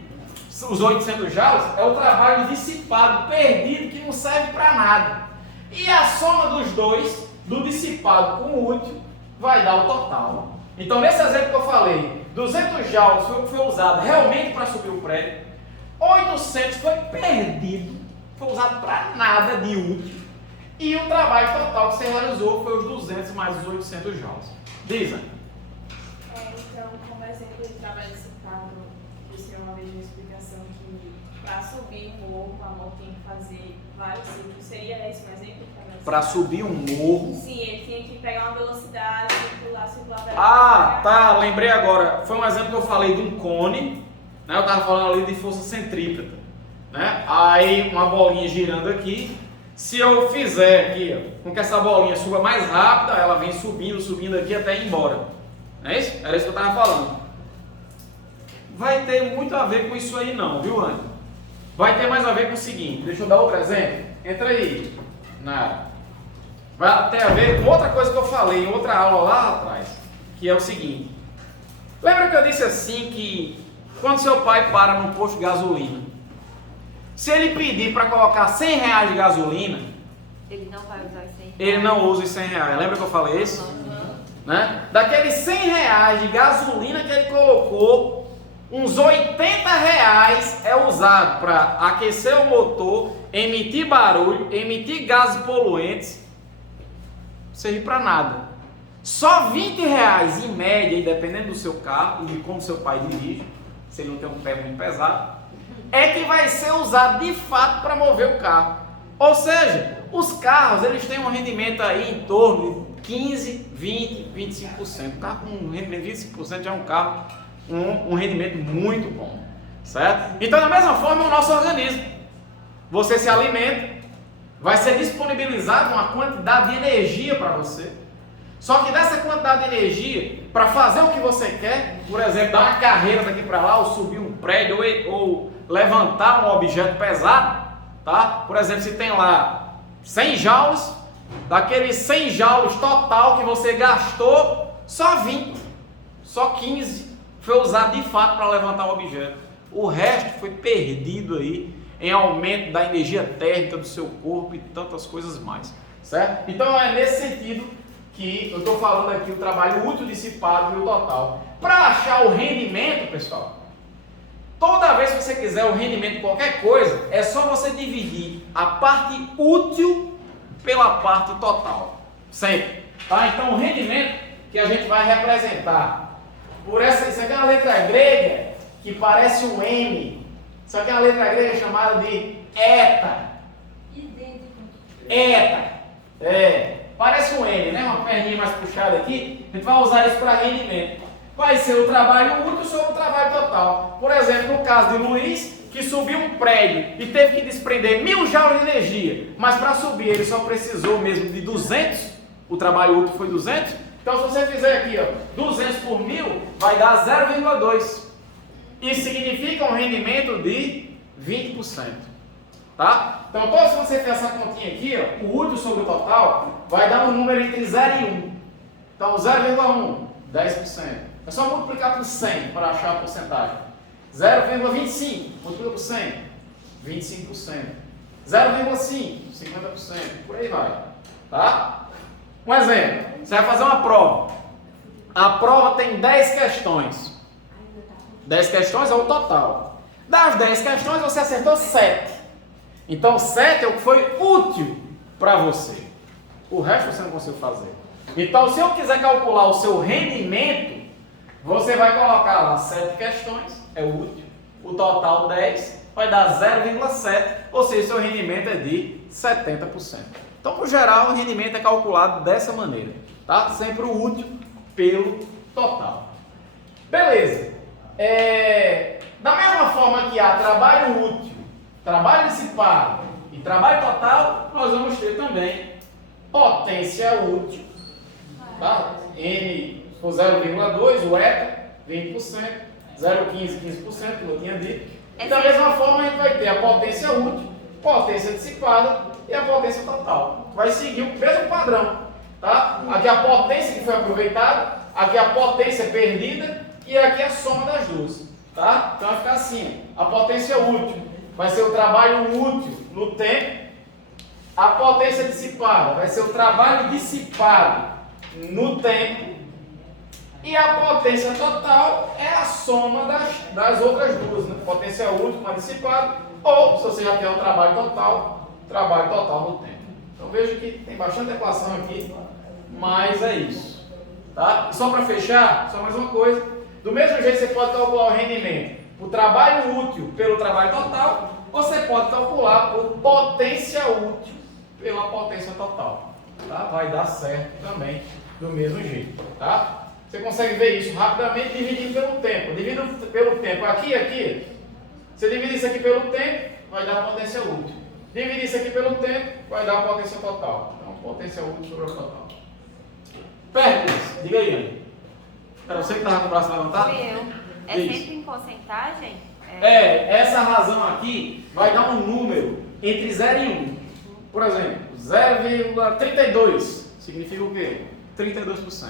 os 800 joules, é o trabalho dissipado, perdido, que não serve para nada. E a soma dos dois, do dissipado com o útil, vai dar o total. Então, nesse exemplo que eu falei, 200 joules foi o que foi usado realmente para subir o prédio, 800 foi perdido, foi usado para nada de útil. E o trabalho total que você realizou foi os 200 mais os 800 joules. Diz, Então, como exemplo de trabalho dissipado, disse uma vez na explicação que para subir um morro, a moto tem que fazer vários ciclos. Seria esse um exemplo? Para subir um morro. Sim, ele tinha que pegar uma velocidade, circular. Ah, tá, lembrei agora. Foi um exemplo que eu falei de um cone, né? Eu estava falando ali de força centrípeta, né? Aí uma bolinha girando aqui. Se eu fizer aqui, ó, com que essa bolinha suba mais rápida, ela vem subindo aqui até ir embora. Não é isso? Era isso que eu estava falando. Vai ter muito a ver com isso aí não, viu, Ana? Vai ter mais a ver com o seguinte. Deixa eu dar outro exemplo. Entra aí. Nada. Vai ter a ver com outra coisa que eu falei em outra aula lá atrás, que é o seguinte. Lembra que eu disse assim que quando seu pai para num posto de gasolina, se ele pedir para colocar R$100 de gasolina, Ele não vai usar isso aí. ele não usa os R$100. Lembra que eu falei isso? Né? Daqueles R$100 de gasolina que ele colocou, uns R$80 é usado para aquecer o motor, emitir barulho, emitir gases poluentes. Não serve para nada. Só R$20 em média, dependendo do seu carro e de como seu pai dirige, se ele não tem um pé muito pesado, é que vai ser usado de fato para mover o carro. Ou seja, os carros eles têm um rendimento aí em torno de 15, 20, 25%. O carro com um rendimento de 25% já é um carro um rendimento muito bom, certo? Então, da mesma forma, é o nosso organismo. Você se alimenta, vai ser disponibilizada uma quantidade de energia para você. Só que dessa quantidade de energia, para fazer o que você quer, por exemplo, dar uma carreira daqui para lá, ou subir um prédio, ou levantar um objeto pesado, tá? Por exemplo, se tem lá 100 joules, daqueles 100 joules total que você gastou, só 20, só 15 foi usado de fato para levantar o objeto. O resto foi perdido aí em aumento da energia térmica do seu corpo e tantas coisas mais, certo? Então é nesse sentido que eu estou falando aqui o trabalho útil, dissipado e o total. Para achar o rendimento, pessoal, toda vez que você quiser o rendimento de qualquer coisa, é só você dividir a parte útil pela parte total, sempre, tá? Então o rendimento que a gente vai representar por essa, isso aqui é uma letra grega que parece um M. Isso aqui é uma letra grega chamada de eta. Eta. Parece um N, né? Uma perninha mais puxada aqui. A gente vai usar isso para rendimento. Vai ser o trabalho útil sobre o trabalho total. Por exemplo, no caso de Luiz, que subiu um prédio e teve que desprender 1000 joules de energia, mas para subir ele só precisou mesmo de 200, o trabalho útil foi 200. Então, se você fizer aqui, ó, 200 por 1000, vai dar 0,2. Isso significa um rendimento de 20%. Tá? Então, toda vez que você fizer essa continha aqui, ó, o útil sobre o total vai dar um número entre 0 e 1. Então, 0,1, 10%. É só multiplicar por 100 para achar a porcentagem. 0,25, multiplica por 100, 25%. 0,5, 50%. Por aí vai. Tá? Um exemplo, você vai fazer uma prova. A prova tem 10 questões. 10 questões é o total. Das 10 questões você acertou 7. Então 7 é o que foi útil para você. O resto você não conseguiu fazer. Então se eu quiser calcular o seu rendimento, você vai colocar lá 7 questões, é útil. O total 10 vai dar 0,7, ou seja, seu rendimento é de 70%. Então, por geral, o rendimento é calculado dessa maneira, tá? Sempre o útil pelo total. Beleza. Da mesma forma que há trabalho útil, trabalho dissipado e trabalho total, nós vamos ter também potência útil, tá? N for 0,2, o ETA, 20%, 0,15, 15%, como eu tinha dito. E da mesma forma, a gente vai ter a potência útil, potência dissipada e a potência total. Vai seguir o mesmo padrão, tá? Aqui a potência que foi aproveitada, aqui a potência perdida e aqui a soma das duas, tá? Então vai ficar assim, a potência útil vai ser o trabalho útil no tempo, a potência dissipada vai ser o trabalho dissipado no tempo e a potência total é a soma das outras duas, né? Potência útil com a dissipada, ou se você já tem o trabalho total no tempo. Então veja que tem bastante equação aqui, mas é isso, tá? E só para fechar, só mais uma coisa, do mesmo jeito você pode calcular o rendimento o trabalho útil pelo trabalho total, você pode calcular por potência útil pela potência total. Tá? Vai dar certo também do mesmo jeito. Tá? Você consegue ver isso rapidamente dividindo pelo tempo. Dividindo pelo tempo aqui e aqui. Você divide isso aqui pelo tempo, vai dar a potência útil. Divide isso aqui pelo tempo, vai dar a potência total. Então, potência útil sobre a total. Perguntas? Diga aí, Anny. Era você que estava com o braço levantado? Fui eu. É Isso. sempre em porcentagem? Essa razão aqui vai dar um número entre 0 e 1. Por exemplo, 0,32 significa o quê? 32%.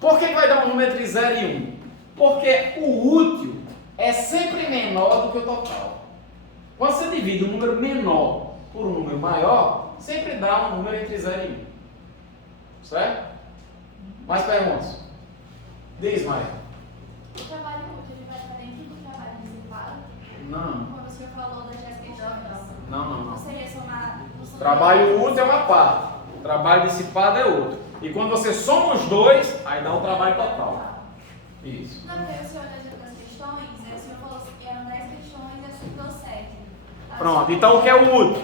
Por que vai dar um número entre 0 e 1? Porque o útil é sempre menor do que o total. Quando você divide um número menor por um número maior, sempre dá um número entre 0 e 1. Certo? Mais perguntas? Diz, Maia. O trabalho útil ele vai estar dentro do trabalho dissipado? Não. Quando o senhor falou das questões. Não. Não seria somar. Trabalho útil é uma parte, trabalho dissipado é outro. E quando você soma os dois, aí dá o trabalho total. Isso. Não, porque o senhor das questões, o senhor falou que eram 10 questões e eu citou 7. Pronto, então o que é o útil?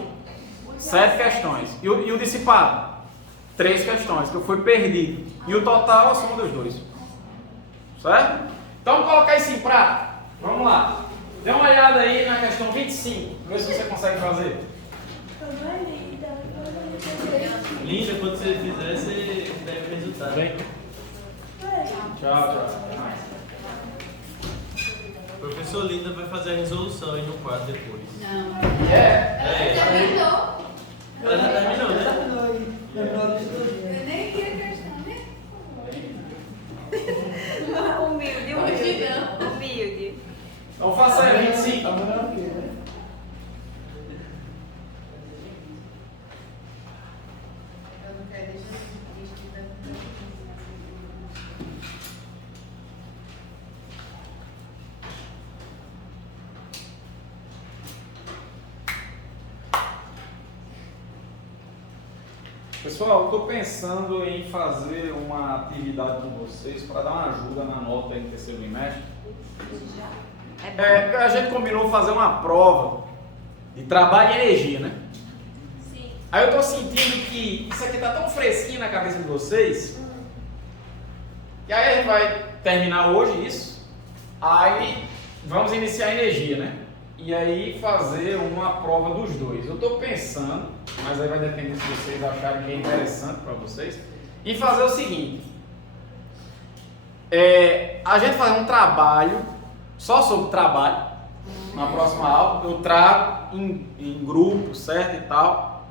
O que 7 é- questões. E o dissipado? 3 questões, que eu fui perdido. E o total é a soma dos dois. Certo? Então vamos colocar isso em prática. Vamos lá. Dê uma olhada aí na questão 25. Vê se você consegue fazer. Linda, quando você fizer, você deve o resultado. Vem. Tchau. Professor Linda vai fazer a resolução aí no quadro depois. É. Já terminou? Ela já terminou, né? Eu nem queria questão, né? Humilde. Então faça aí, 25. Pessoal, estou pensando em fazer uma atividade com vocês para dar uma ajuda na nota em terceiro bimestre. A gente combinou fazer uma prova de trabalho e energia, né? Sim. Aí eu estou sentindo que isso aqui está tão fresquinho na cabeça de vocês, que aí a gente vai terminar hoje isso, aí vamos iniciar a energia, né? E aí fazer uma prova dos dois. Eu estou pensando, mas aí vai depender se vocês acharem que é interessante para vocês, em fazer o seguinte. A gente faz um trabalho só sobre trabalho. Na próxima aula eu trago em grupo, certo e tal.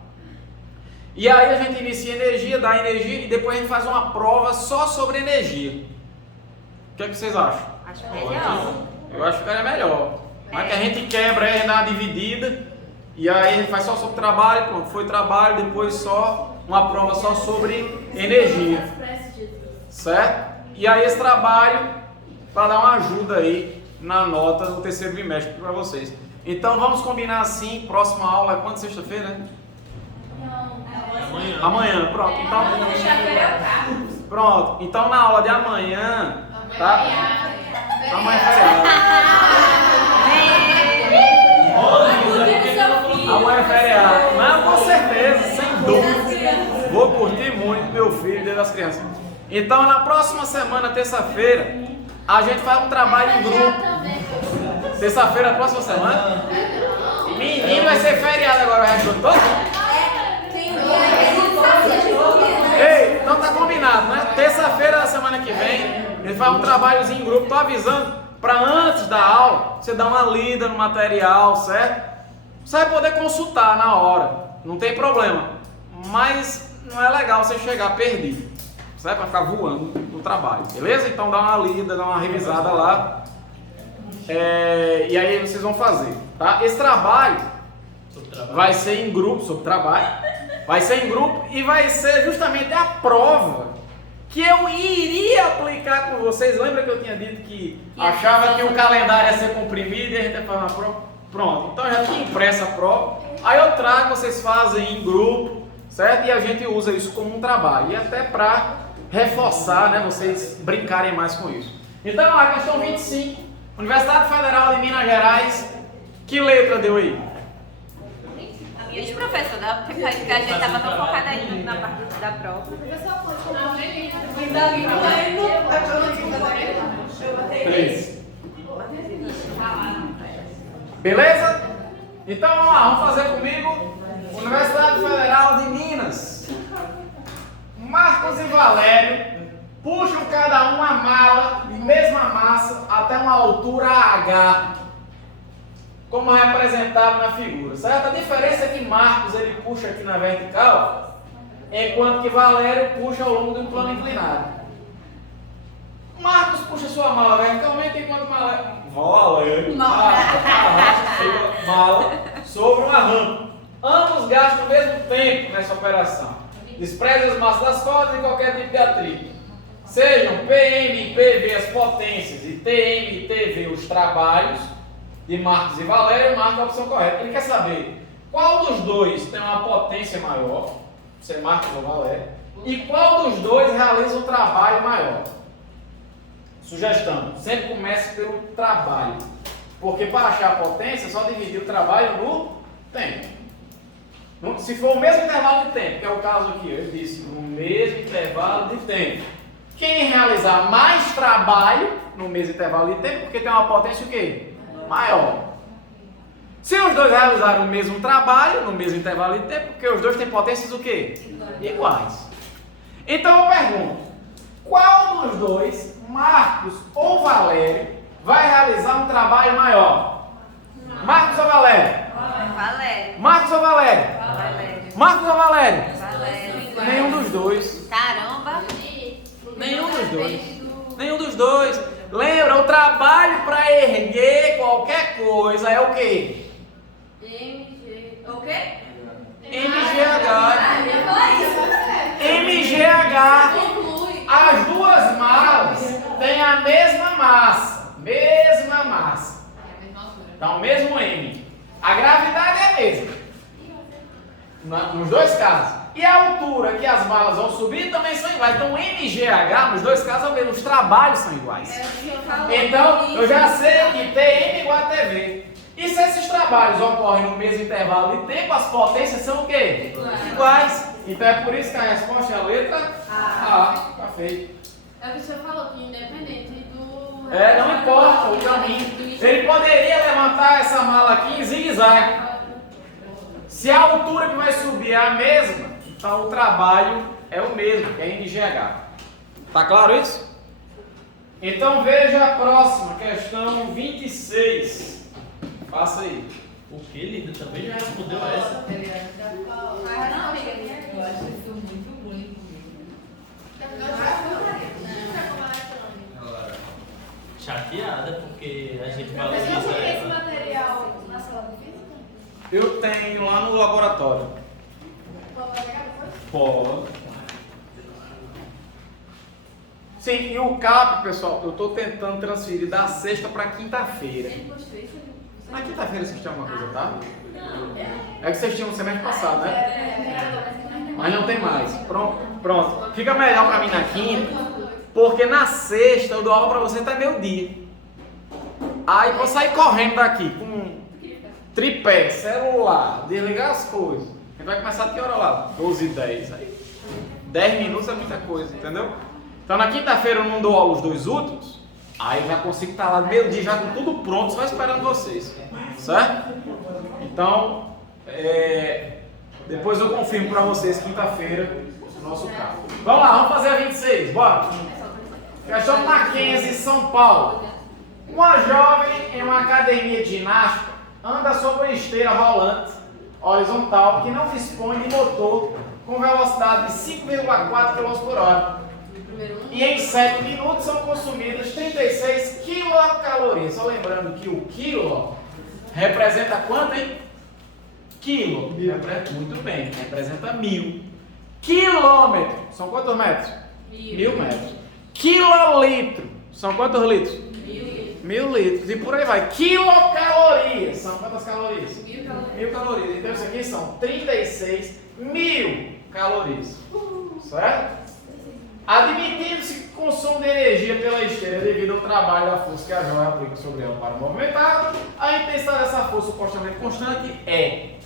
E aí a gente inicia energia, dá energia e depois a gente faz uma prova só sobre energia. O que é que vocês acham? Acho melhor. Eu acho que é melhor. Mas que a gente quebra, a gente dá uma dividida e aí a gente faz só sobre trabalho, pronto, foi trabalho, depois só uma prova só sobre energia, certo? E aí esse trabalho para dar uma ajuda aí na nota do terceiro bimestre para vocês. Então vamos combinar assim, próxima aula é quando? Sexta-feira? Amanhã. Amanhã, pronto. Então, Sexta-feira é o carro. pronto. Então na aula de amanhã, tá? Amanhã é feriado. Amanhã é feriado. Não, com certeza, sem dúvida. Vou curtir muito meu filho, Dia das Crianças. Então, na próxima semana, terça-feira, a gente faz um trabalho em grupo. Terça-feira, próxima semana. Menino, vai ser feriado agora o resto do todo? Ei, então tá combinado, né? Terça-feira da semana que vem, a gente faz um trabalhozinho em grupo. Tô avisando para antes da aula, você dar uma lida no material, certo? Você vai poder consultar na hora, não tem problema. Mas não é legal você chegar perdido, certo? Vai ficar voando no trabalho, beleza? Então dá uma lida, dá uma revisada lá. E aí vocês vão fazer, tá? Esse trabalho vai ser em grupo, sobre trabalho. Vai ser em grupo e vai ser justamente a prova que eu iria aplicar com vocês. Lembra que eu tinha dito que achava que o calendário ia ser comprimido e a gente ia fazer uma prova? Pronto, então eu já tinha impresso a prova. Aí eu trago, vocês fazem em grupo, certo? E a gente usa isso como um trabalho. E até para reforçar, né? Vocês brincarem mais com isso. Então a questão 25 Universidade Federal de Minas Gerais, que letra deu aí? Diz, professor, porque a gente estava tão focada aí na parte da prova. Três. Beleza? Então vamos lá, vamos fazer comigo. Universidade Federal de Minas. Marcos e Valério puxam cada um a mala de mesma massa até uma altura H, como representado na figura, certo? A diferença é que Marcos ele puxa aqui na vertical, enquanto que Valério puxa ao longo de um plano inclinado. Marcos puxa sua mala verticalmente, enquanto Valério arrasta sua mala sobre uma rampa. Ambos gastam o mesmo tempo nessa operação. Despreze as massas das cordas e qualquer tipo de atrito. Sejam PM e PV as potências e TM e TV os trabalhos de Marcos e Valério, marca a opção correta. Ele quer saber qual dos dois tem uma potência maior, se é Marcos ou Valério, e qual dos dois realiza um trabalho maior. Sugestão, sempre comece pelo trabalho, porque para achar a potência é só dividir o trabalho no tempo. Se for o mesmo intervalo de tempo, que é o caso aqui, eu disse no mesmo intervalo de tempo. Quem realizar mais trabalho no mesmo intervalo de tempo, porque tem uma potência o quê? Maior. Se os dois realizarem o mesmo trabalho no mesmo intervalo de tempo, porque os dois têm potências o quê? Iguais. Então eu pergunto, qual dos dois, Marcos ou Valério, vai realizar um trabalho maior? Marcos ou Valério? Valério. Marcos ou Valério? Valério. Marcos ou Valério? Valério. Nenhum dos dois. Caramba. Nenhum dos dois. Nenhum dos dois. Lembra, o trabalho para erguer qualquer coisa é o quê? O quê? MGH. MGH. As duas malas têm a mesma massa. Mesma massa. Então, o mesmo M. A gravidade é a mesma. Nos dois casos. E a altura que as malas vão subir também são iguais. Então, MGH, nos dois casos, é o mesmo. Os trabalhos são iguais. Então, eu já sei que TM igual a TV. E se esses trabalhos ocorrem no mesmo intervalo de tempo, as potências são o quê? Iguais. Então, é por isso que a resposta é a letra A. Tá feito. É o que o senhor falou, que independente do... Não importa o caminho. Ele poderia levantar essa mala aqui em zigue-zague. Se a altura que vai subir é a mesma, então o trabalho é o mesmo, que é MGH. Tá claro isso? Então veja a próxima, questão 26. Faça aí. O que, Linda? Também já respondeu essa? Não, amiga. Eu acho isso muito ruim Chateada, porque a gente Esse valoriza ela. material na sala de física? Eu tenho lá no laboratório. Pode pegar depois? Pode. Sim, e o CAP, pessoal, eu estou tentando transferir da sexta para quinta-feira. Ele postou isso? Na quinta-feira vocês tinham alguma coisa, tá? É que vocês tinham no semestre passado, né? Mas não tem mais. Pronto. Fica melhor para mim na quinta, porque na sexta eu dou aula para você até meio-dia. Aí vou sair correndo daqui com tripé, celular, desligar as coisas. A gente vai começar a que hora lá? 12h10. Aí 10 minutos é muita coisa, entendeu? Então na quinta-feira eu não dou aula os dois últimos, aí eu já consigo estar lá meio-dia já com tudo pronto, só esperando vocês. Certo? Então, depois eu confirmo para vocês quinta-feira o nosso carro. Vamos lá, vamos fazer a 26, bora! Questão Mackenzie, São Paulo. Uma jovem em uma academia de ginástica anda sobre uma esteira rolante horizontal que não dispõe de motor com velocidade de 5,4 km por hora. E em 7 minutos são consumidas 36 quilocalorias. Só lembrando que o quilo representa quanto, hein? Quilo. Muito bem, representa 1000. Quilômetro. São quantos metros? 1000 metros. Quilolitro. São quantos litros? 1000 litros. E por aí vai. Quilocalorias. São quantas calorias? 1000 calorias. Então isso aqui são 36.000 calorias. Certo? Admitindo-se que o consumo de energia pela esteira é devido ao trabalho da força que a joia aplica sobre ela para movimentar, a intensidade dessa força supostamente constante é.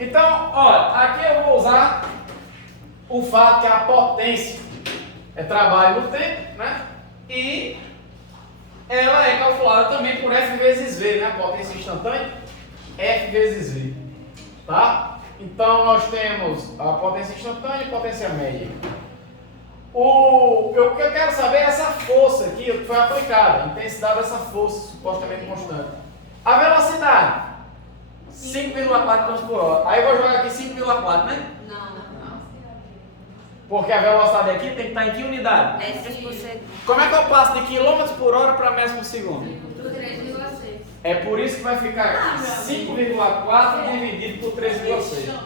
Então, olha, aqui eu vou usar o fato que a potência é trabalho no tempo, né? E ela é calculada também por F vezes V, né? A potência instantânea, F vezes V, tá? Então, nós temos a potência instantânea e a potência média. O que eu quero saber é essa força aqui que foi aplicada, a intensidade dessa força supostamente constante. A velocidade, 5,4 km por hora. Aí eu vou jogar aqui 5,4, né? Não. Porque a velocidade aqui tem que estar em que unidade? Metros por segundo. Como é que eu passo de quilômetros por hora para metros por segundo? 3,6. É por isso que vai ficar aqui 5,4 dividido por 3,6.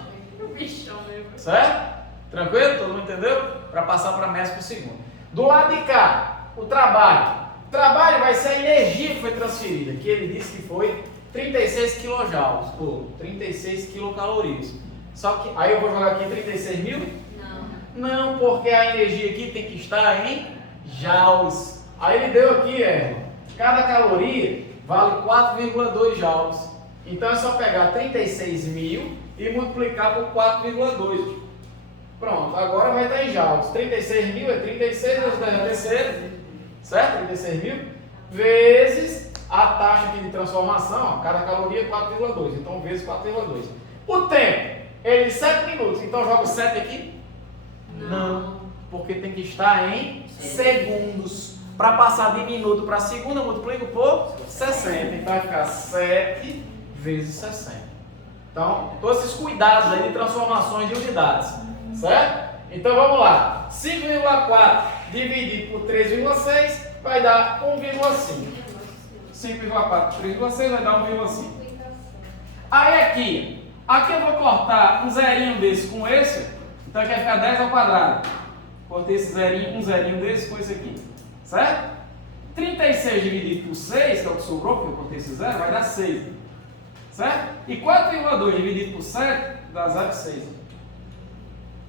Bichão mesmo. Certo? Tranquilo? Todo mundo entendeu? Para passar para metros por segundo. Do lado de cá, o trabalho. O trabalho vai ser a energia que foi transferida, que ele disse que foi 36 kJ, ou 36 quilocalorias. Só que, aí eu vou jogar aqui 36 mil? Não, porque a energia aqui tem que estar em joules. Aí ele deu aqui, cada caloria vale 4,2 joules. Então é só pegar 36 mil e multiplicar por 4,2. Pronto, agora vai estar em joules. 36 mil é 36 vezes 10 a terceira, certo? 36 mil vezes a taxa aqui de transformação, ó, cada caloria é 4,2. Então vezes 4,2. O tempo é de 7 minutos. Então joga 7 aqui? Não, porque tem que estar em segundos. Para passar de minuto para segundo, eu multiplico por 60. Então vai ficar 7 vezes 60. Então, todos esses cuidados aí de transformações de unidades. Certo? Então vamos lá. 5,4 dividido por 3,6 vai dar 1,5. 5,4 por 3,6 vai dar 1,5. Aí aqui eu vou cortar um zerinho desse com esse. Então aqui vai ficar 10 ao quadrado. Cortei esse zerinho, um zerinho desse com esse aqui. Certo? 36 dividido por 6, que é o que sobrou, porque eu cortei esse zero, vai dar 6. Certo? E 4,2 dividido por 7 dá 0,6.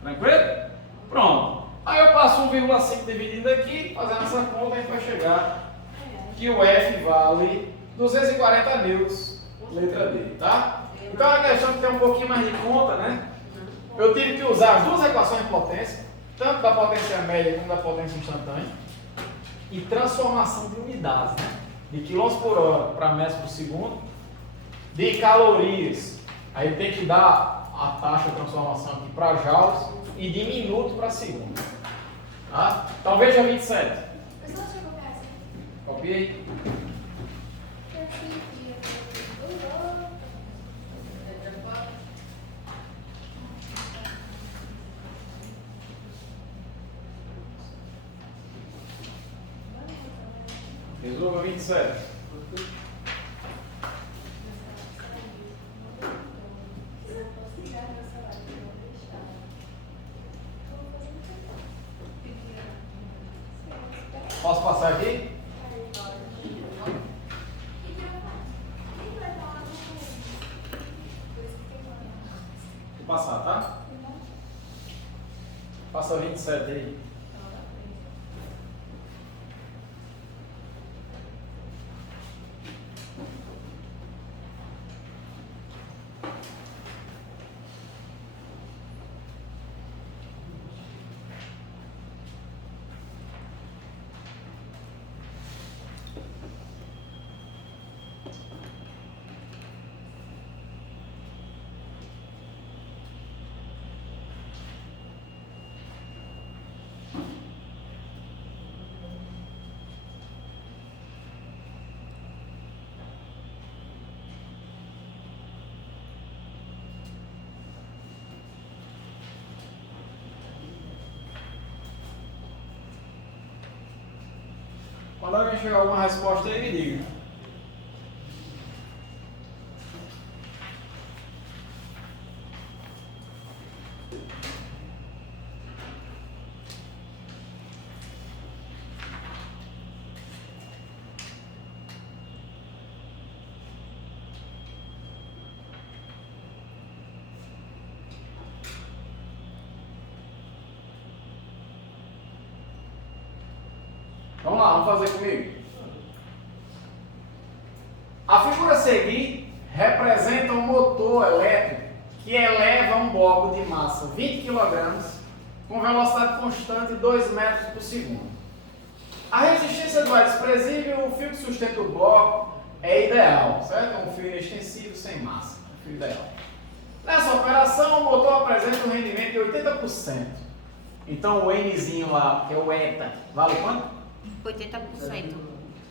Tranquilo? Pronto. Aí eu passo 1,5 dividindo aqui, fazendo essa conta, a gente vai chegar que o F vale 240 newtons, letra D, tá? Então a questão que tem um pouquinho mais de conta, né? Eu tive que usar as duas equações de potência, tanto da potência média como da potência instantânea, e transformação de unidades, né? De quilômetros por hora para metros por segundo, de calorias, aí tem que dar a taxa de transformação aqui para joules e de minuto para segundo. Tá? Então veja 27. Pessoal, deixa eu copiar essa. Copia aí. Resolva 27. Posso passar aqui? Vou passar, tá? Passa 27 aí. Quando alguém chegar alguma resposta aí, me diga. Vamos lá, vamos fazer comigo. A figura a seguir representa um motor elétrico que eleva um bloco de massa 20 kg com velocidade constante 2 metros por segundo. A resistência do ar desprezível, o fio que sustenta o bloco, é ideal, certo? É um fio inextensível sem massa, um fio ideal. Nessa operação, o motor apresenta um rendimento de 80%. Então o Nzinho lá, que é o ETA, vale quanto? 80%.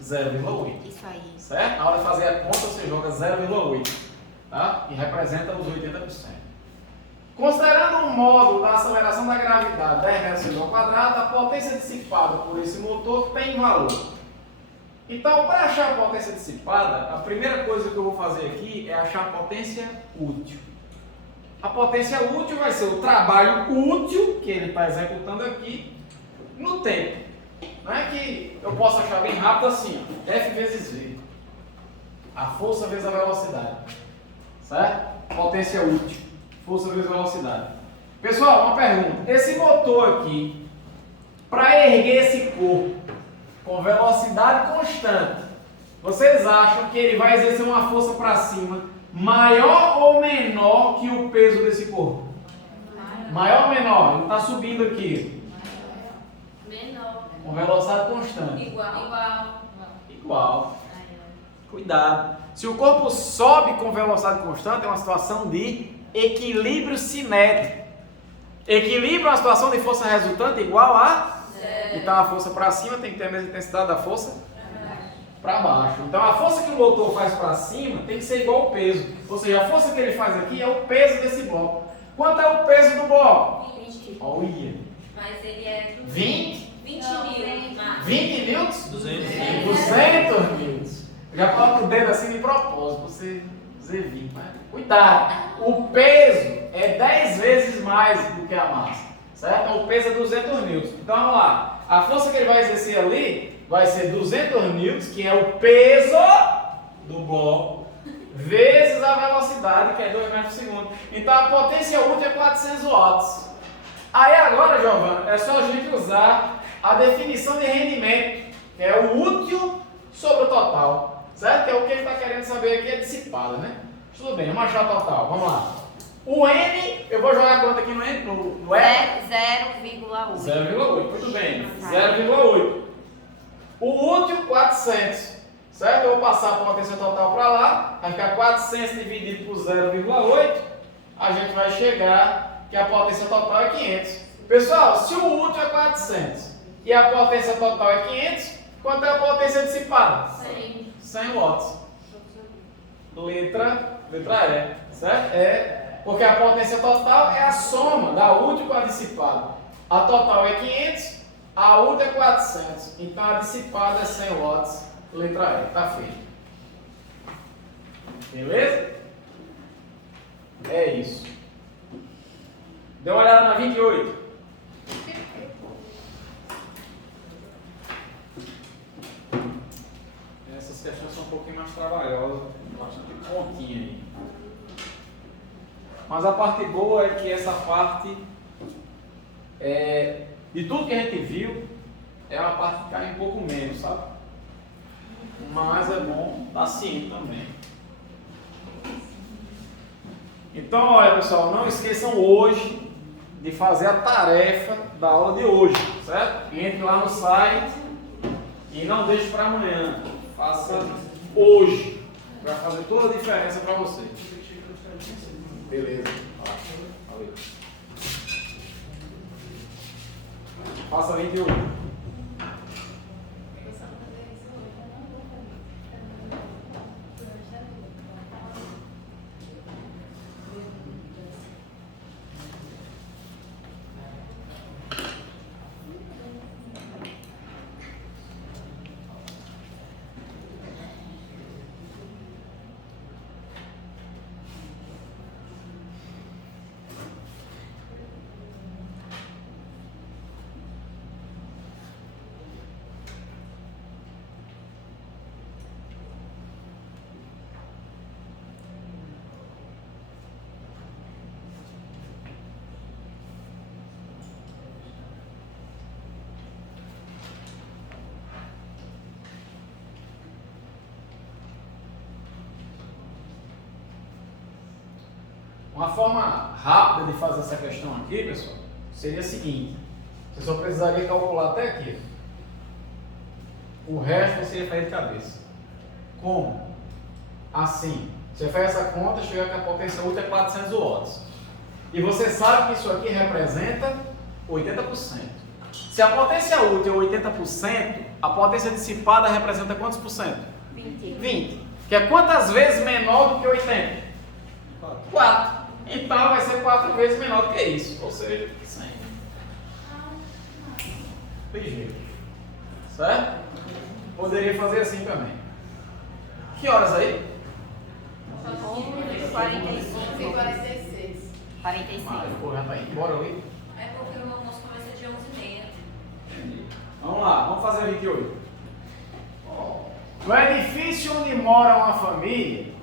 0,8. Isso aí. Certo? Na hora de fazer a conta, você joga 0,8, tá? E representa os 80%. Considerando o módulo da aceleração da gravidade 10 metros segundo ao quadrado, a potência dissipada por esse motor tem valor. Então, para achar a potência dissipada, a primeira coisa que eu vou fazer aqui é achar a potência útil. A potência útil vai ser o trabalho útil que ele está executando aqui no tempo. Não é que eu possa achar bem rápido assim, ó, F vezes V. A força vezes a velocidade. Certo? Potência útil. Força vezes velocidade. Pessoal, uma pergunta. Esse motor aqui, para erguer esse corpo com velocidade constante, vocês acham que ele vai exercer uma força para cima maior ou menor que o peso desse corpo? Maior ou menor? Ele está subindo aqui. Menor. Com velocidade constante. Igual. Cuidado. Se o corpo sobe com velocidade constante, é uma situação de equilíbrio cinético. Equilíbrio é uma situação de força resultante igual a zero. Então a força para cima tem que ter a mesma intensidade da força para baixo. Então a força que o motor faz para cima tem que ser igual ao peso. Ou seja, a força que ele faz aqui é o peso desse bloco. Quanto é o peso do bloco? 20. Olha. Mas ele é 20? 20 mil. 20 newtons? 200. 200 newtons. Já coloca o dedo assim de propósito, você dizer 20. Mas cuidado, o peso é 10 vezes mais do que a massa, certo? Então o peso é 200 newtons. Então vamos lá, a força que ele vai exercer ali vai ser 200 newtons, que é o peso do bloco, vezes a velocidade, que é 2 metros por segundo. Então a potência útil é 400 watts. Aí agora, Giovana, é só a gente usar a definição de rendimento, que é o útil sobre o total, certo? Que é o que ele está querendo saber aqui, é dissipada, né? Tudo bem, vamos achar o total, vamos lá. O N, eu vou jogar quanto aqui no N? No E? 0,8. 0,8, muito bem, 0,8. O útil, 400, certo? Eu vou passar a potência total para lá, vai ficar 400 dividido por 0,8, a gente vai chegar que a potência total é 500. Pessoal, se o útil é 400 e a potência total é 500, quanto é a potência dissipada? 100 watts. Letra E, certo? É, porque a potência total é a soma da útil com a dissipada. A total é 500, a útil é 400. Então a dissipada é 100 watts. Letra E, tá feito. Beleza? É isso. Dê uma olhada na 28. Essas questões são um pouquinho mais trabalhosas, bastante continha aí. Mas a parte boa é que essa parte, de tudo que a gente viu, é uma parte que cai um pouco menos, sabe? Mas é bom estar ciente também. Então, olha pessoal, não esqueçam hoje de fazer a tarefa da aula de hoje, certo? Entre lá no site e não deixe para amanhã. Faça hoje. Vai fazer toda a diferença para você. Beleza. Valeu. Faça 28. Uma forma rápida de fazer essa questão aqui, pessoal, seria a seguinte. Você só precisaria calcular até aqui. O resto você ia fazer de cabeça. Como? Assim. Você faz essa conta, chega que a potência útil é 400 watts. E você sabe que isso aqui representa 80%. Se a potência útil é 80%, a potência dissipada representa quantos por cento? 20. Que é quantas vezes menor do que 80? 4. Então vai ser 4 vezes menor do que isso. Ou seja, 100. Ligeiro. Certo? Poderia fazer assim também. Que horas aí? 45. 46. 45. Porra, tá indo embora hoje. É porque o almoço começa de 11h30. Vamos lá, vamos fazer 28. No edifício onde mora uma família,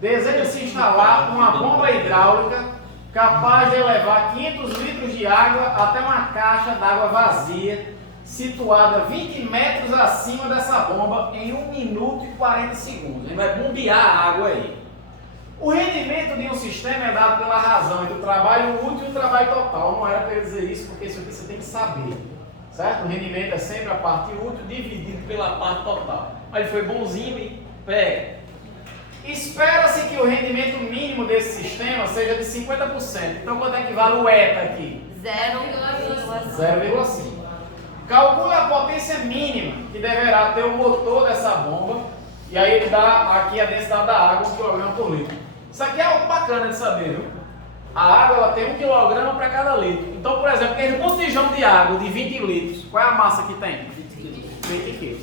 deseja-se instalar uma bomba hidráulica capaz de elevar 500 litros de água até uma caixa d'água vazia, situada 20 metros acima dessa bomba em 1 minuto e 40 segundos. Ele vai bombear a água aí. O rendimento de um sistema é dado pela razão entre o trabalho útil e o trabalho total. Não era para eu dizer isso, porque isso aqui você tem que saber. Certo? O rendimento é sempre a parte útil dividido pela parte total. Mas ele foi bonzinho e pega. Espera-se que o rendimento mínimo desse sistema seja de 50%. Então quanto é que vale o eta aqui? 0,5. 0,5. Calcule a potência mínima que deverá ter o motor dessa bomba. E aí ele dá aqui a densidade da água, 1 kg por litro. Isso aqui é algo bacana de saber, viu? A água ela tem 1 kg para cada litro. Então, por exemplo, aquele botijão de água de 20 litros, qual é a massa que tem? 20 quilos.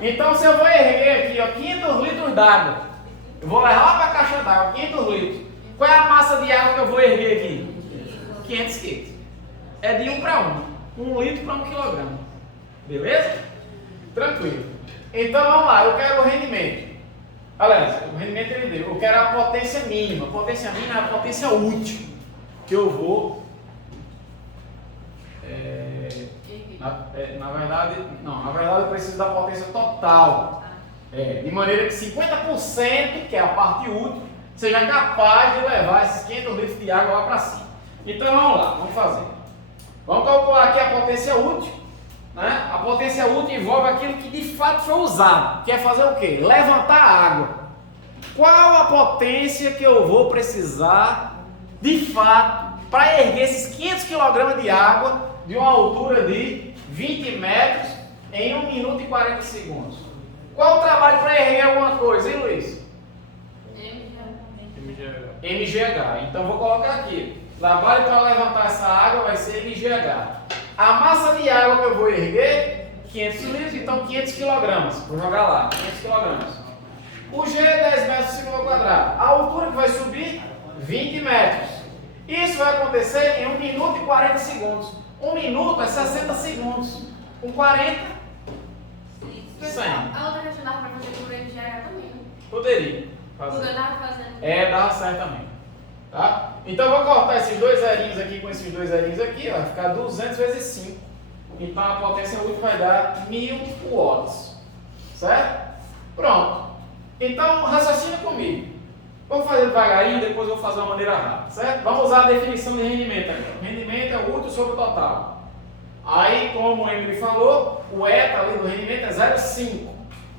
Então, se eu vou erguer aqui, ó, 500 litros d'água, eu vou levar lá para a caixa d'água, 500 litros. Qual é a massa de água que eu vou erguer aqui? 500 quilos. É de 1 para 1. 1 litro para 1 kg. Beleza? Tranquilo. Então, vamos lá. Eu quero o rendimento. Aliás, o rendimento ele deu. Eu quero a potência mínima. A potência mínima é a potência útil que eu vou... Na verdade eu preciso da potência total. De maneira que 50%, que é a parte útil, seja capaz de levar esses 500 litros de água lá para cima. Então vamos lá, vamos fazer. Vamos calcular aqui a potência útil. Né? A potência útil envolve aquilo que de fato foi usado. Que é fazer o quê? Levantar a água. Qual a potência que eu vou precisar de fato para erguer esses 500 kg de água de uma altura de 20 metros em 1 minuto e 40 segundos? Qual o trabalho para erguer alguma coisa, hein, Luiz? MGH. Então vou colocar aqui. Trabalho para levantar essa água vai ser MGH. A massa de água que eu vou erguer, 500 litros, então 500 kg. Vou jogar lá, 500 kg. O G é 10 metros por segundo ao quadrado. A altura que vai subir, 20 metros. Isso vai acontecer em 1 minuto e 40 segundos. 1 minuto é 60 segundos. Com 40, 100. A outra questão dava pra fazer por MGH também. Poderia fazer. Porque eu tava fazendo. Dava certo também. Tá? Então eu vou cortar esses dois zerinhos aqui com esses dois zerinhos aqui, ó, vai ficar 200 vezes 5. Então a potência útil vai dar 1000 watts. Certo? Pronto. Então raciocina comigo. Vou fazer devagarinho, depois eu vou fazer de uma maneira rápida. Certo? Vamos usar a definição de rendimento aqui. Rendimento é o útil sobre o total. Aí, como o Emily falou, o eta ali do rendimento é 0,5.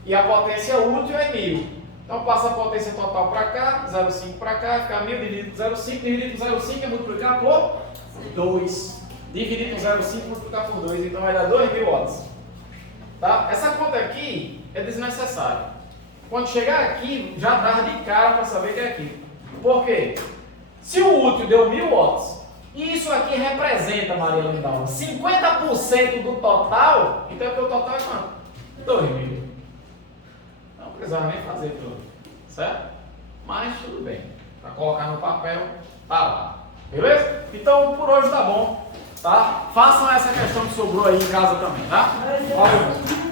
E a potência útil é 1000. Então passa a potência total para cá, 0,5 para cá, fica 1000 dividido por 0,5, dividido por 0,5 é multiplicar por 2. Dividido por 0,5 multiplicar por 2, então vai dar 2000 watts. Tá? Essa conta aqui é desnecessária. Quando chegar aqui, já dá de cara para saber que é aqui. Por quê? Se o útil deu 1000 watts, e isso aqui representa, Maria Lindalva, 50% do total, então o total é quanto? 2000. Não precisava nem fazer tudo, certo? Mas tudo bem. Para colocar no papel, tá lá. Beleza? Então por hoje tá bom, tá? Façam essa questão que sobrou aí em casa também, tá? Valeu.